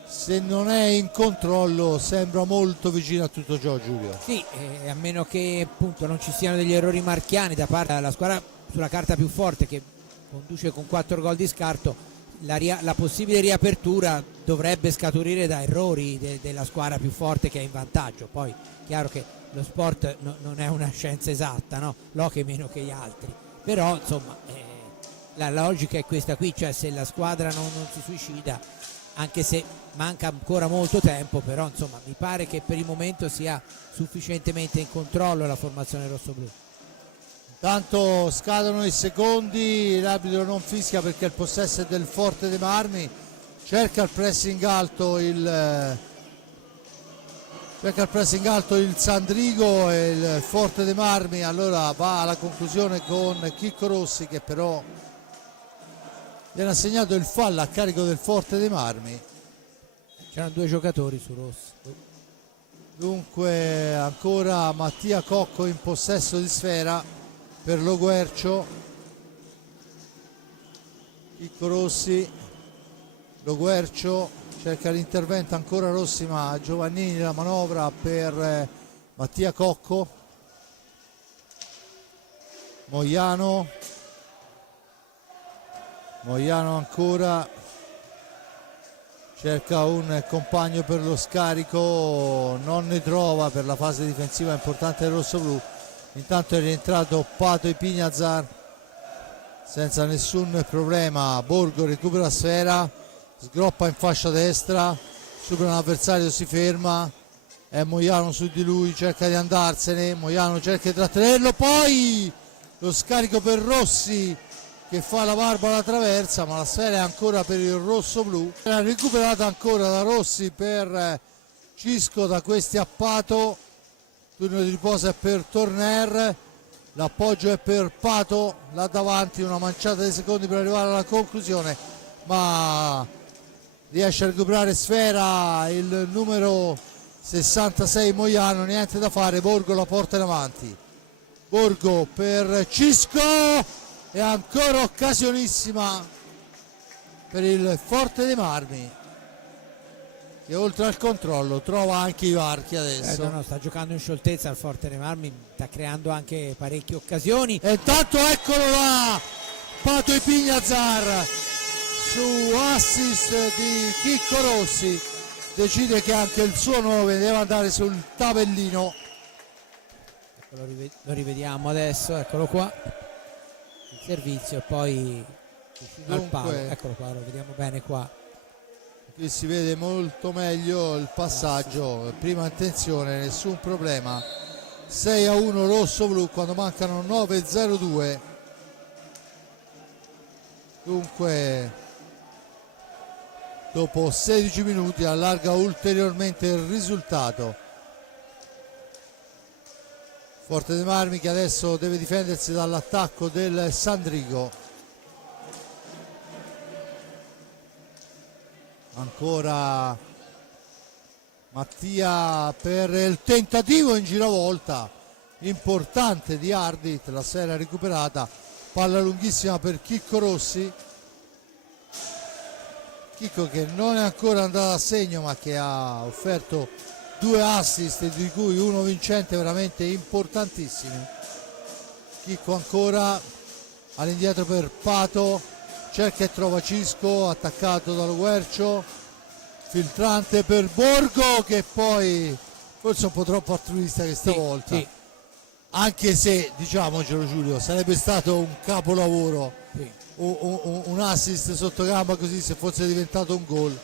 se non è in controllo sembra molto vicino a tutto ciò, Giulio. Sì, a meno che appunto non ci siano degli errori marchiani da parte della squadra sulla carta più forte che conduce con 4 gol di scarto, la possibile riapertura dovrebbe scaturire da errori della squadra più forte che è in vantaggio. Poi chiaro che lo sport non è una scienza esatta, no? L'hockey meno che gli altri, però insomma la logica è questa qui, cioè se la squadra non si suicida anche se manca ancora molto tempo, però insomma mi pare che per il momento sia sufficientemente in controllo la formazione rossoblù. Tanto scadono i secondi, l'arbitro non fischia perché il possesso è del Forte dei Marmi, cerca il pressing alto il Sandrigo e il Forte dei Marmi allora va alla conclusione con Chicco Rossi, che però viene assegnato il fallo a carico del Forte dei Marmi. C'erano 2 giocatori su Rossi. Dunque ancora Mattia Cocco in possesso di sfera per Lo Guercio. Chicco Rossi, Lo Guercio cerca l'intervento, ancora Rossi, ma Giovannini la manovra per Mattia Cocco. Moiano ancora cerca un compagno per lo scarico, non ne trova per la fase difensiva importante del rossoblù. Intanto è rientrato Pato Ipignazar senza nessun problema. Borgo recupera sfera, sgroppa in fascia destra, supera un avversario, si ferma, è Moiano su di lui, cerca di andarsene, Moiano cerca di trattenerlo, poi lo scarico per Rossi che fa la barba alla traversa, ma la sfera è ancora per il rosso-blu. È recuperata ancora da Rossi per Cisco, da questi a Pato. Turno di riposo è per Torner, l'appoggio è per Pato, là davanti una manciata di secondi per arrivare alla conclusione, ma riesce a recuperare sfera il numero 66 Moiano, niente da fare, Borgo la porta in avanti. Borgo per Cisco, e ancora occasionissima per il Forte dei Marmi, che oltre al controllo trova anche i varchi adesso. No, sta giocando in scioltezza il Forte dei Marmi, sta creando anche parecchie occasioni. E intanto eccolo là, Pato Ipignazar su assist di Chicco Rossi, decide che anche il suo 9 deve andare sul tabellino. Lo rivediamo adesso, eccolo qua, il servizio e poi vicino al palo, eccolo qua, lo vediamo bene qua. Qui si vede molto meglio il passaggio, prima intenzione, nessun problema. 6-1 rosso-blu quando mancano 9:02. Dunque dopo 16 minuti allarga ulteriormente il risultato. Forte dei Marmi che adesso deve difendersi dall'attacco del Sandrigo. Ancora Mattia per il tentativo in giravolta importante di Ardit, la sfera recuperata, palla lunghissima per Chicco Rossi. Chicco che non è ancora andato a segno ma che ha offerto 2 assist di cui uno vincente veramente importantissimi. Chicco ancora all'indietro per Pato, cerca e trova Cisco, attaccato dallo Guercio, filtrante per Borgo che poi forse un po' troppo altruista questa volta. Sì. Anche se, diciamocelo Giulio, sarebbe stato un capolavoro, sì. un assist sotto gamba così, se fosse diventato un gol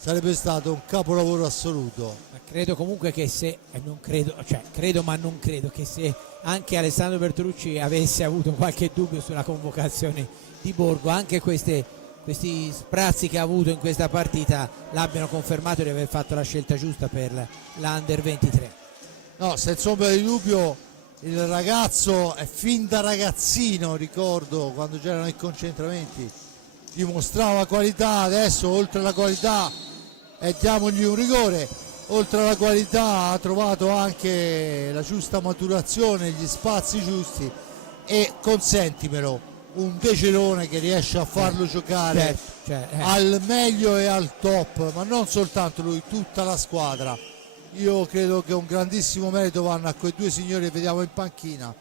sarebbe stato un capolavoro assoluto. Ma credo comunque che se, non credo, cioè credo ma non credo che se anche Alessandro Bertolucci avesse avuto qualche dubbio sulla convocazione di Borgo, anche questi sprazzi che ha avuto in questa partita l'abbiano confermato di aver fatto la scelta giusta per l'Under 23. No, senza ombra di dubbio il ragazzo è fin da ragazzino, ricordo quando c'erano i concentramenti, dimostrava qualità. Adesso oltre alla qualità, e diamogli un rigore, oltre alla qualità ha trovato anche la giusta maturazione, gli spazi giusti e, consentimelo, un Decerone che riesce a farlo giocare al meglio e al top, ma non soltanto lui, tutta la squadra. Io credo che un grandissimo merito vanno a quei 2 signori che vediamo in panchina,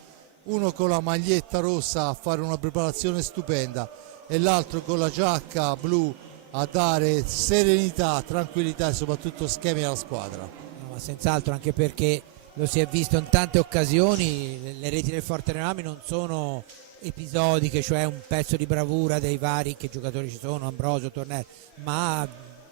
uno con la maglietta rossa a fare una preparazione stupenda e l'altro con la giacca blu a dare serenità, tranquillità e soprattutto schemi alla squadra. No, ma senz'altro, anche perché lo si è visto in tante occasioni, le reti del Forte dei Marmi non sono episodiche, cioè un pezzo di bravura dei vari che giocatori ci sono, Ambrosio, Tornello, ma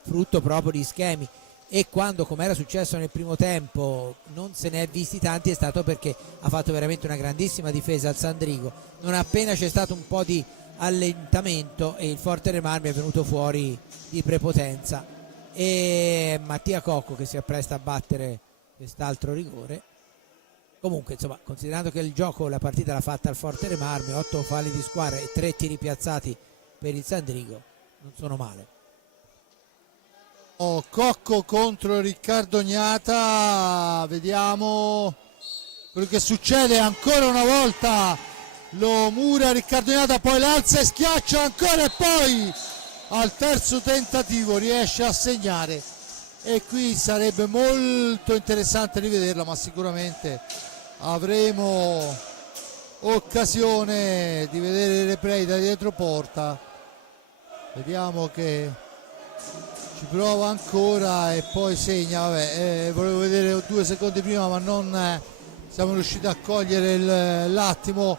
frutto proprio di schemi, e quando, come era successo nel primo tempo, non se ne è visti tanti, è stato perché ha fatto veramente una grandissima difesa al Sandrigo. Non appena c'è stato un po' di allentamento e il Forte dei Marmi è venuto fuori di prepotenza, e Mattia Cocco che si appresta a battere quest'altro rigore. Comunque, insomma, considerando che il gioco, la partita l'ha fatta al Forte dei Marmi, 8 falli di squadra e 3 tiri piazzati per il Sandrigo, non sono male. Cocco contro Riccardo Gnata, vediamo quello che succede. Ancora una volta lo mura Riccardo Gnata, poi l'alza e schiaccia ancora, e poi al terzo tentativo riesce a segnare, e qui sarebbe molto interessante rivederla, ma sicuramente avremo occasione di vedere il replay da dietro porta. Vediamo che ci prova ancora e poi segna. Vabbè, volevo vedere 2 secondi prima, ma non siamo riusciti a cogliere l'attimo.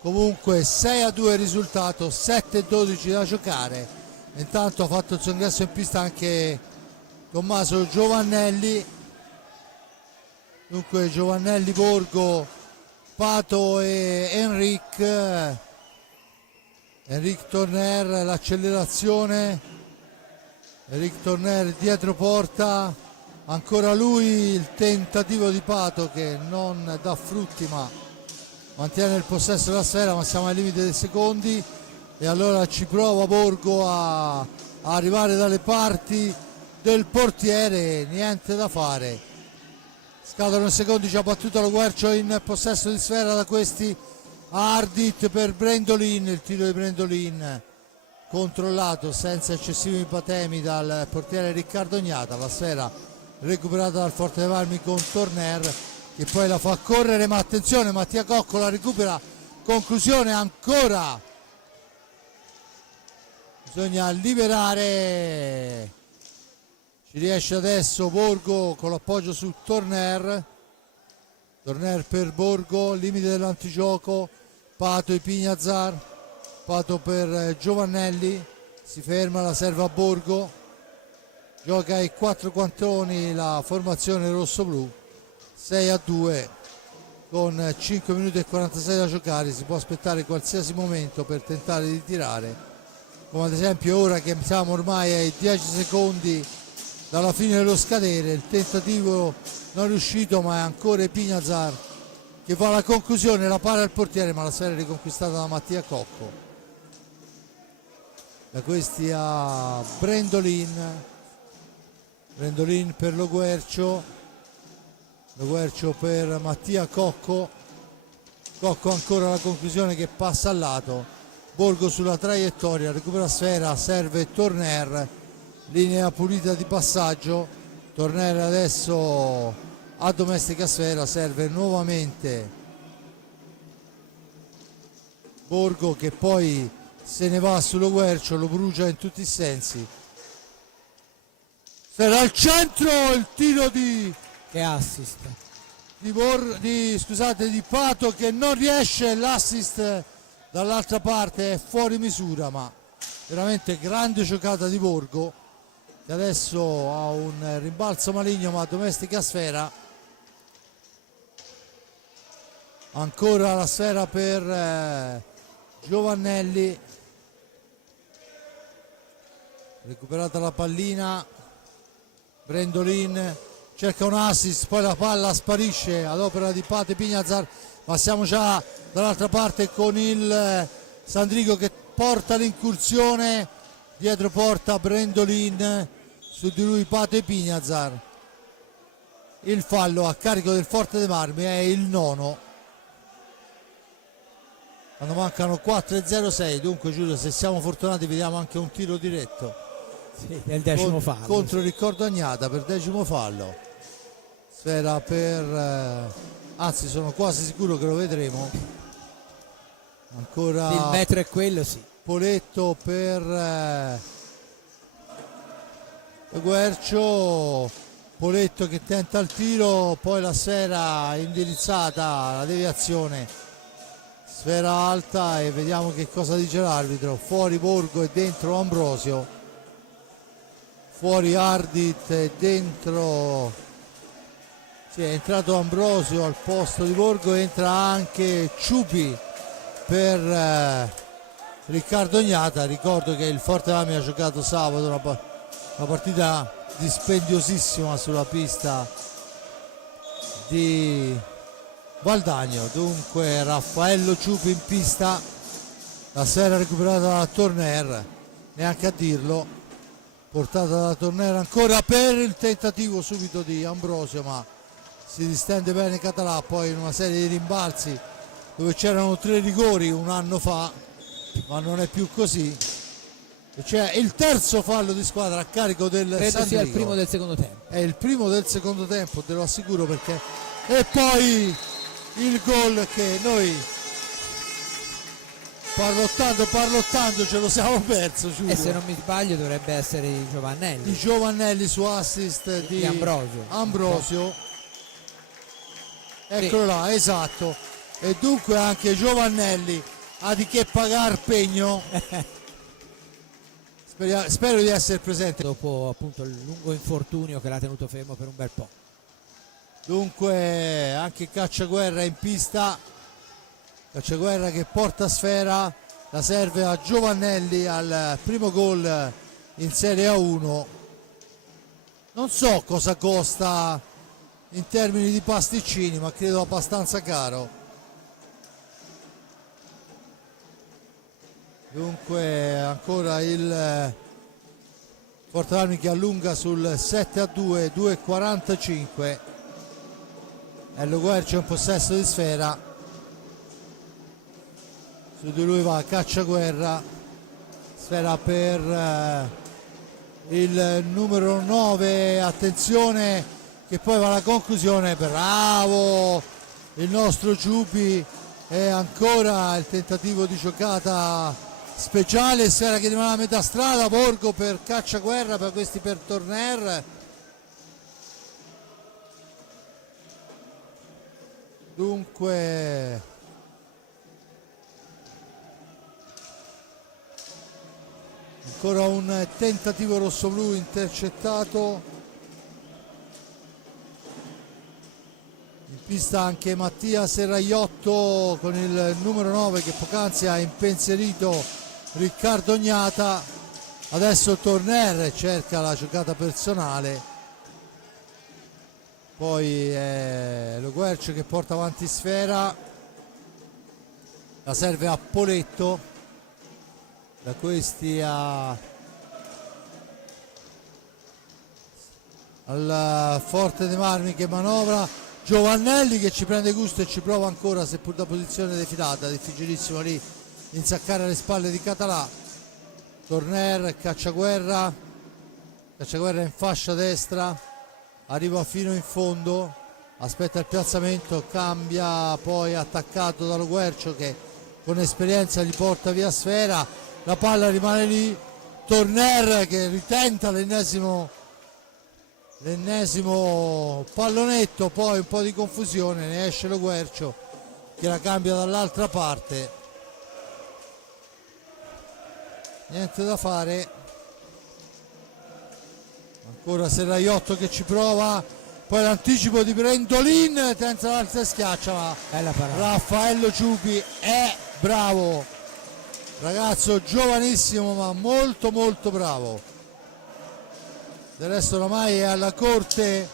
Comunque 6-2 il risultato, 7-12 da giocare. Intanto ha fatto il suo ingresso in pista anche Tommaso Giovannelli. Dunque Giovannelli, Borgo, Pato e Enric Torner, l'accelerazione. Enric Torner dietro porta, ancora lui, il tentativo di Pato che non dà frutti ma mantiene il possesso della sfera, ma siamo ai limiti dei secondi, e allora ci prova Borgo a arrivare dalle parti del portiere, niente da fare. Scadono i secondi, ci ha battuto lo Guercio in possesso di sfera da questi. Ardit per Brendolin, il tiro di Brendolin controllato senza eccessivi patemi dal portiere Riccardo Gnata. La sfera recuperata dal Forte dei Marmi con Torner, che poi la fa correre, ma attenzione, Mattia Cocco la recupera. Conclusione ancora, bisogna liberare, ci riesce adesso Borgo con l'appoggio su Torner per Borgo, limite dell'antigioco. Pato e Pignazar, Pato per Giovannelli, si ferma, la serve a Borgo, gioca ai 4 quantoni la formazione rosso-blu. 6-2 con 5 minuti e 46 da giocare, si può aspettare qualsiasi momento per tentare di tirare, come ad esempio ora che siamo ormai ai 10 secondi dalla fine dello scadere. Il tentativo non è riuscito, ma è ancora Pignazar che va alla conclusione, la para al portiere, ma la sfera è riconquistata da Mattia Cocco. Da questi a Brendolin per Lo Guercio per Mattia Cocco ancora la conclusione che passa al lato. Borgo sulla traiettoria, recupera sfera, serve Torner, linea pulita di passaggio. Torner adesso a domestica sfera, serve nuovamente Borgo che poi se ne va sullo Guercio, lo brucia in tutti i sensi. Sfera al centro, il tiro di assist di Pato che non riesce, l'assist dall'altra parte è fuori misura, ma veramente grande giocata di Borgo che adesso ha un rimbalzo maligno ma domestica sfera. Ancora la sfera per Giovannelli, recuperata la pallina, Brendolin cerca un assist, poi la palla sparisce ad opera di Pato e Pignazar, ma siamo già dall'altra parte con il Sandrigo che porta l'incursione, dietro porta Brendolin, su di lui Pato e Pignazar. Il fallo a carico del Forte dei Marmi è il 9. Quando mancano 4:06, dunque Giulio, se siamo fortunati vediamo anche un tiro diretto. Sì, del 10° fallo. Contro Riccardo Gnata per 10° fallo. Sfera per... anzi sono quasi sicuro che lo vedremo. Ancora... Il metro è quello, sì. Poletto per Guercio. Poletto che tenta il tiro, poi la sfera indirizzata, la deviazione. Sfera alta e vediamo che cosa dice l'arbitro. Fuori Borgo e dentro Ambrosio. fuori Ardit e dentro è entrato Ambrosio al posto di Borgo, entra anche Ciupi per Riccardo Gnata. Ricordo che il Forte Vami ha giocato sabato una partita dispendiosissima sulla pista di Valdagno. Dunque Raffaello Ciupi in pista, la sera recuperata da Torner, neanche a dirlo, portata da Torner ancora per il tentativo subito di Ambrosio, ma si distende bene Català. Poi in una serie di rimbalzi dove c'erano 3 rigori un anno fa, ma non è più così, e c'è il terzo fallo di squadra a carico del Credo San sia il Diego. primo del secondo tempo. È il primo del secondo tempo, te lo assicuro, perché e poi il gol che noi parlottando ce lo siamo perso, Giulio. E se non mi sbaglio dovrebbe essere di Giovannelli. Di Giovannelli su assist di Ambrosio. Eccolo là, esatto. E dunque anche Giovannelli ha di che pagar pegno. Spero di essere presente Dopo appunto il lungo infortunio che l'ha tenuto fermo per un bel po'. Dunque anche Cacciaguerra in pista, Cacciaguerra che porta sfera, la serve a Giovannelli al primo gol in Serie A1. Non so cosa costa in termini di pasticcini, ma credo abbastanza caro. Dunque ancora il Forte Armi che allunga sul 7-2, 2:45. Ello Guercio in possesso di sfera, su di lui va Cacciaguerra, sfera per il numero 9, attenzione che poi va alla conclusione, bravo il nostro Giubi, e ancora il tentativo di giocata speciale, sfera che rimane a metà strada, Borgo per Cacciaguerra, per questi per Torner. Dunque ancora un tentativo rossoblu intercettato, in pista anche Mattia Serraiotto con il numero 9 che poc'anzi ha impensierito Riccardo Gnata. Adesso Torner cerca la giocata personale, poi è Lo Guercio che porta avanti sfera, la serve a Poletto, da questi al Forte dei Marmi che manovra, Giovannelli che ci prende gusto e ci prova ancora, seppur da posizione defilata, difficilissimo lì insaccare alle spalle di Català. Torner, Cacciaguerra in fascia destra, arriva fino in fondo, aspetta il piazzamento, cambia, poi attaccato da Lo Guercio che con esperienza gli porta via sfera, la palla rimane lì, Torner che ritenta l'ennesimo pallonetto, poi un po' di confusione, ne esce Lo Guercio che la cambia dall'altra parte, niente da fare. Ancora Serraiotto che ci prova, poi l'anticipo di Brendolin, senza l'alza e schiaccia, ma Raffaello Ciupi è bravo, ragazzo giovanissimo ma molto molto bravo. Del resto oramai è alla corte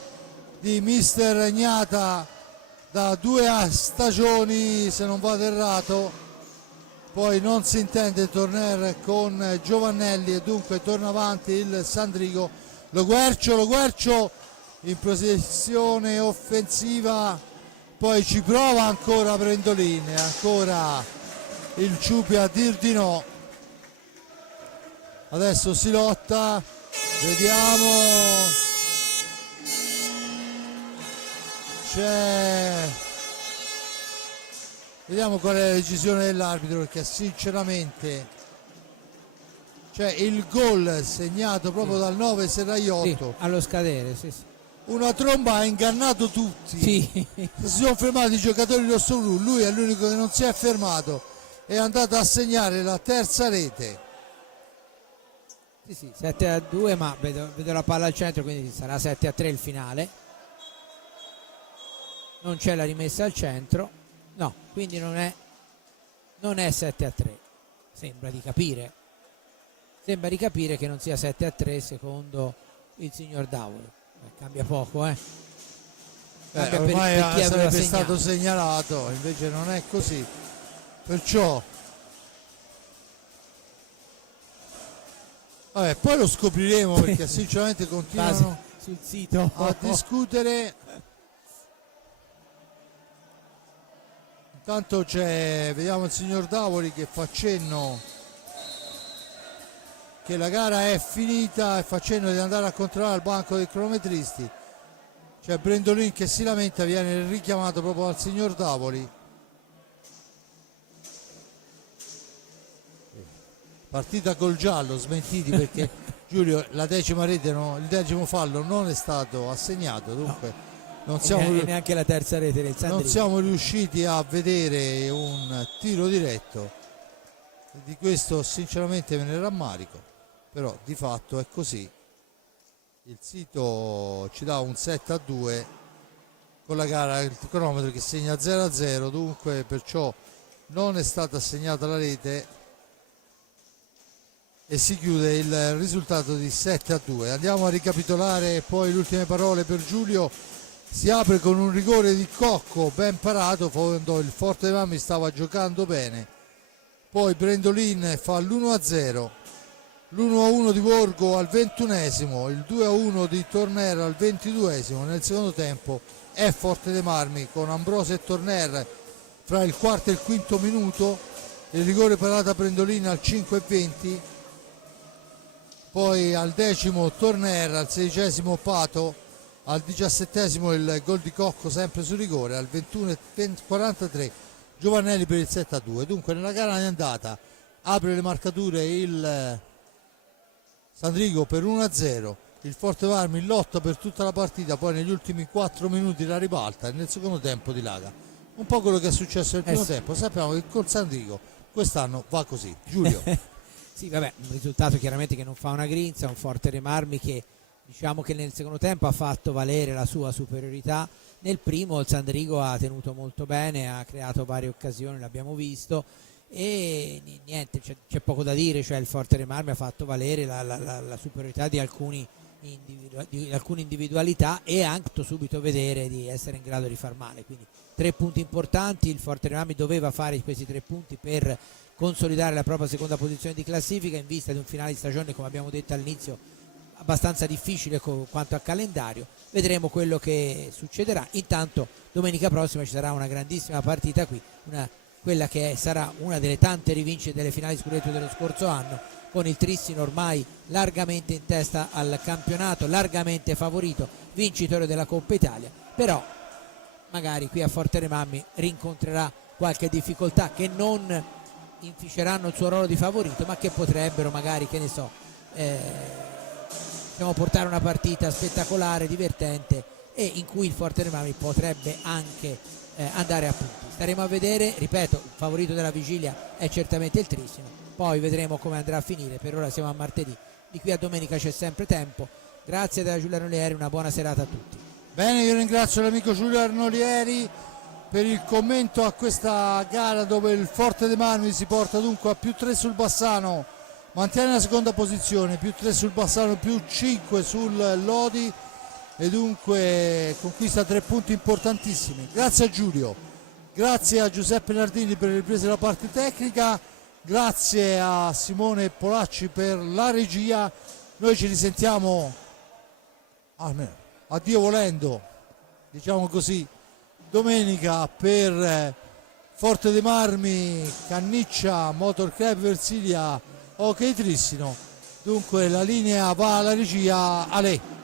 di mister Gnata da 2 stagioni, se non vado errato. Poi non si intende Torner con Giovannelli e dunque torna avanti il Sandrigo. Lo Guercio in posizione offensiva, poi ci prova ancora Brendolin e ancora il Ciupi a dir di no. Adesso si lotta, vediamo, vediamo qual è la decisione dell'arbitro, perché sinceramente il gol segnato proprio dal 9 Serraiotto, allo scadere, una tromba ha ingannato tutti, si sono fermati i giocatori rossoblu, lui è l'unico che non si è fermato, è andato a segnare la terza rete. Sì, 7-2, ma vedo la palla al centro, quindi sarà 7-3 il finale. Non c'è la rimessa al centro, no, quindi non è 7-3. Sembra di capire che non sia 7-3 secondo il signor Davolo. Cambia poco, Cambia ormai per chi aveva sarebbe segnato. stato segnalato, invece non è così, perciò vabbè, poi lo scopriremo, perché sinceramente continuano sul sito a discutere. Intanto vediamo il signor Davoli che fa cenno che la gara è finita e fa cenno di andare a controllare il banco dei cronometristi. C'è Brendolin che si lamenta, viene richiamato proprio dal signor Davoli. Partita col giallo, smentiti perché Giulio, la decima rete, il decimo fallo non è stato assegnato, dunque non siamo, neanche la terza rete del Sandri. non siamo riusciti a vedere un tiro diretto, e di questo sinceramente me ne rammarico, però di fatto è così. Il sito ci dà un 7-2 con la gara, il cronometro che segna 0-0, dunque perciò non è stata assegnata la rete e si chiude il risultato di 7-2. Andiamo a ricapitolare poi le ultime parole per Giulio. Si apre con un rigore di Cocco ben parato quando il Forte dei Marmi stava giocando bene, poi Brendolin fa l'1-0, l'1-1 di Borgo al 21esimo, il 2-1 di Torner al 22esimo. Nel secondo tempo è Forte dei Marmi con Ambrosio e Torner fra il quarto e il quinto minuto, il rigore parato a Brendolin al 5-20, poi al decimo Torner, al 16esimo Pato, al 17esimo il gol di Cocco sempre su rigore, al 21-43 Giovannelli per il 7-2. Dunque nella gara di andata apre le marcature il Sandrigo per 1-0, il Forte Marmi lotta per tutta la partita, poi negli ultimi 4 minuti la ribalta e nel secondo tempo dilaga. Un po' quello che è successo nel primo tempo. Sappiamo che col Sandrigo quest'anno va così. Giulio. Sì, vabbè, un risultato chiaramente che non fa una grinza, un Forte dei Marmi che diciamo che nel secondo tempo ha fatto valere la sua superiorità. Nel primo il Sandrigo ha tenuto molto bene, ha creato varie occasioni, l'abbiamo visto, e niente, c'è poco da dire, cioè il Forte dei Marmi ha fatto valere la superiorità di alcune individualità e ha anche fatto subito vedere di essere in grado di far male, quindi 3 punti importanti. Il Forte dei Marmi doveva fare questi 3 punti per consolidare la propria seconda posizione di classifica in vista di un finale di stagione, come abbiamo detto all'inizio, abbastanza difficile quanto a calendario. Vedremo quello che succederà. Intanto domenica prossima ci sarà una grandissima partita qui, quella che sarà una delle tante rivincite delle finali scudetto dello scorso anno, con il Trissino ormai largamente in testa al campionato, largamente favorito, vincitore della Coppa Italia, però magari qui a Forte dei Marmi rincontrerà qualche difficoltà che non inficeranno il suo ruolo di favorito, ma che potrebbero magari, che ne so, portare una partita spettacolare, divertente, e in cui il Forte dei Marmi potrebbe anche andare a punti. Staremo a vedere, ripeto, il favorito della vigilia è certamente il Trissino, poi vedremo come andrà a finire. Per ora siamo a martedì, di qui a domenica c'è sempre tempo. Grazie da Giulio Arnolieri, una buona serata a tutti. Bene, io ringrazio l'amico Giulio Arnolieri per il commento a questa gara, dove il Forte dei Marmi si porta dunque a +3 sul Bassano, mantiene la seconda posizione, +3 sul Bassano, +5 sul Lodi, e dunque conquista 3 punti importantissimi. Grazie a Giulio, grazie a Giuseppe Nardini per le riprese della parte tecnica, grazie a Simone Polacci per la regia. Noi ci risentiamo, a Dio volendo, diciamo così, domenica per Forte dei Marmi, Canniccia, Motor Club Versilia, Ok Trissino. Dunque la linea va alla regia. Ale.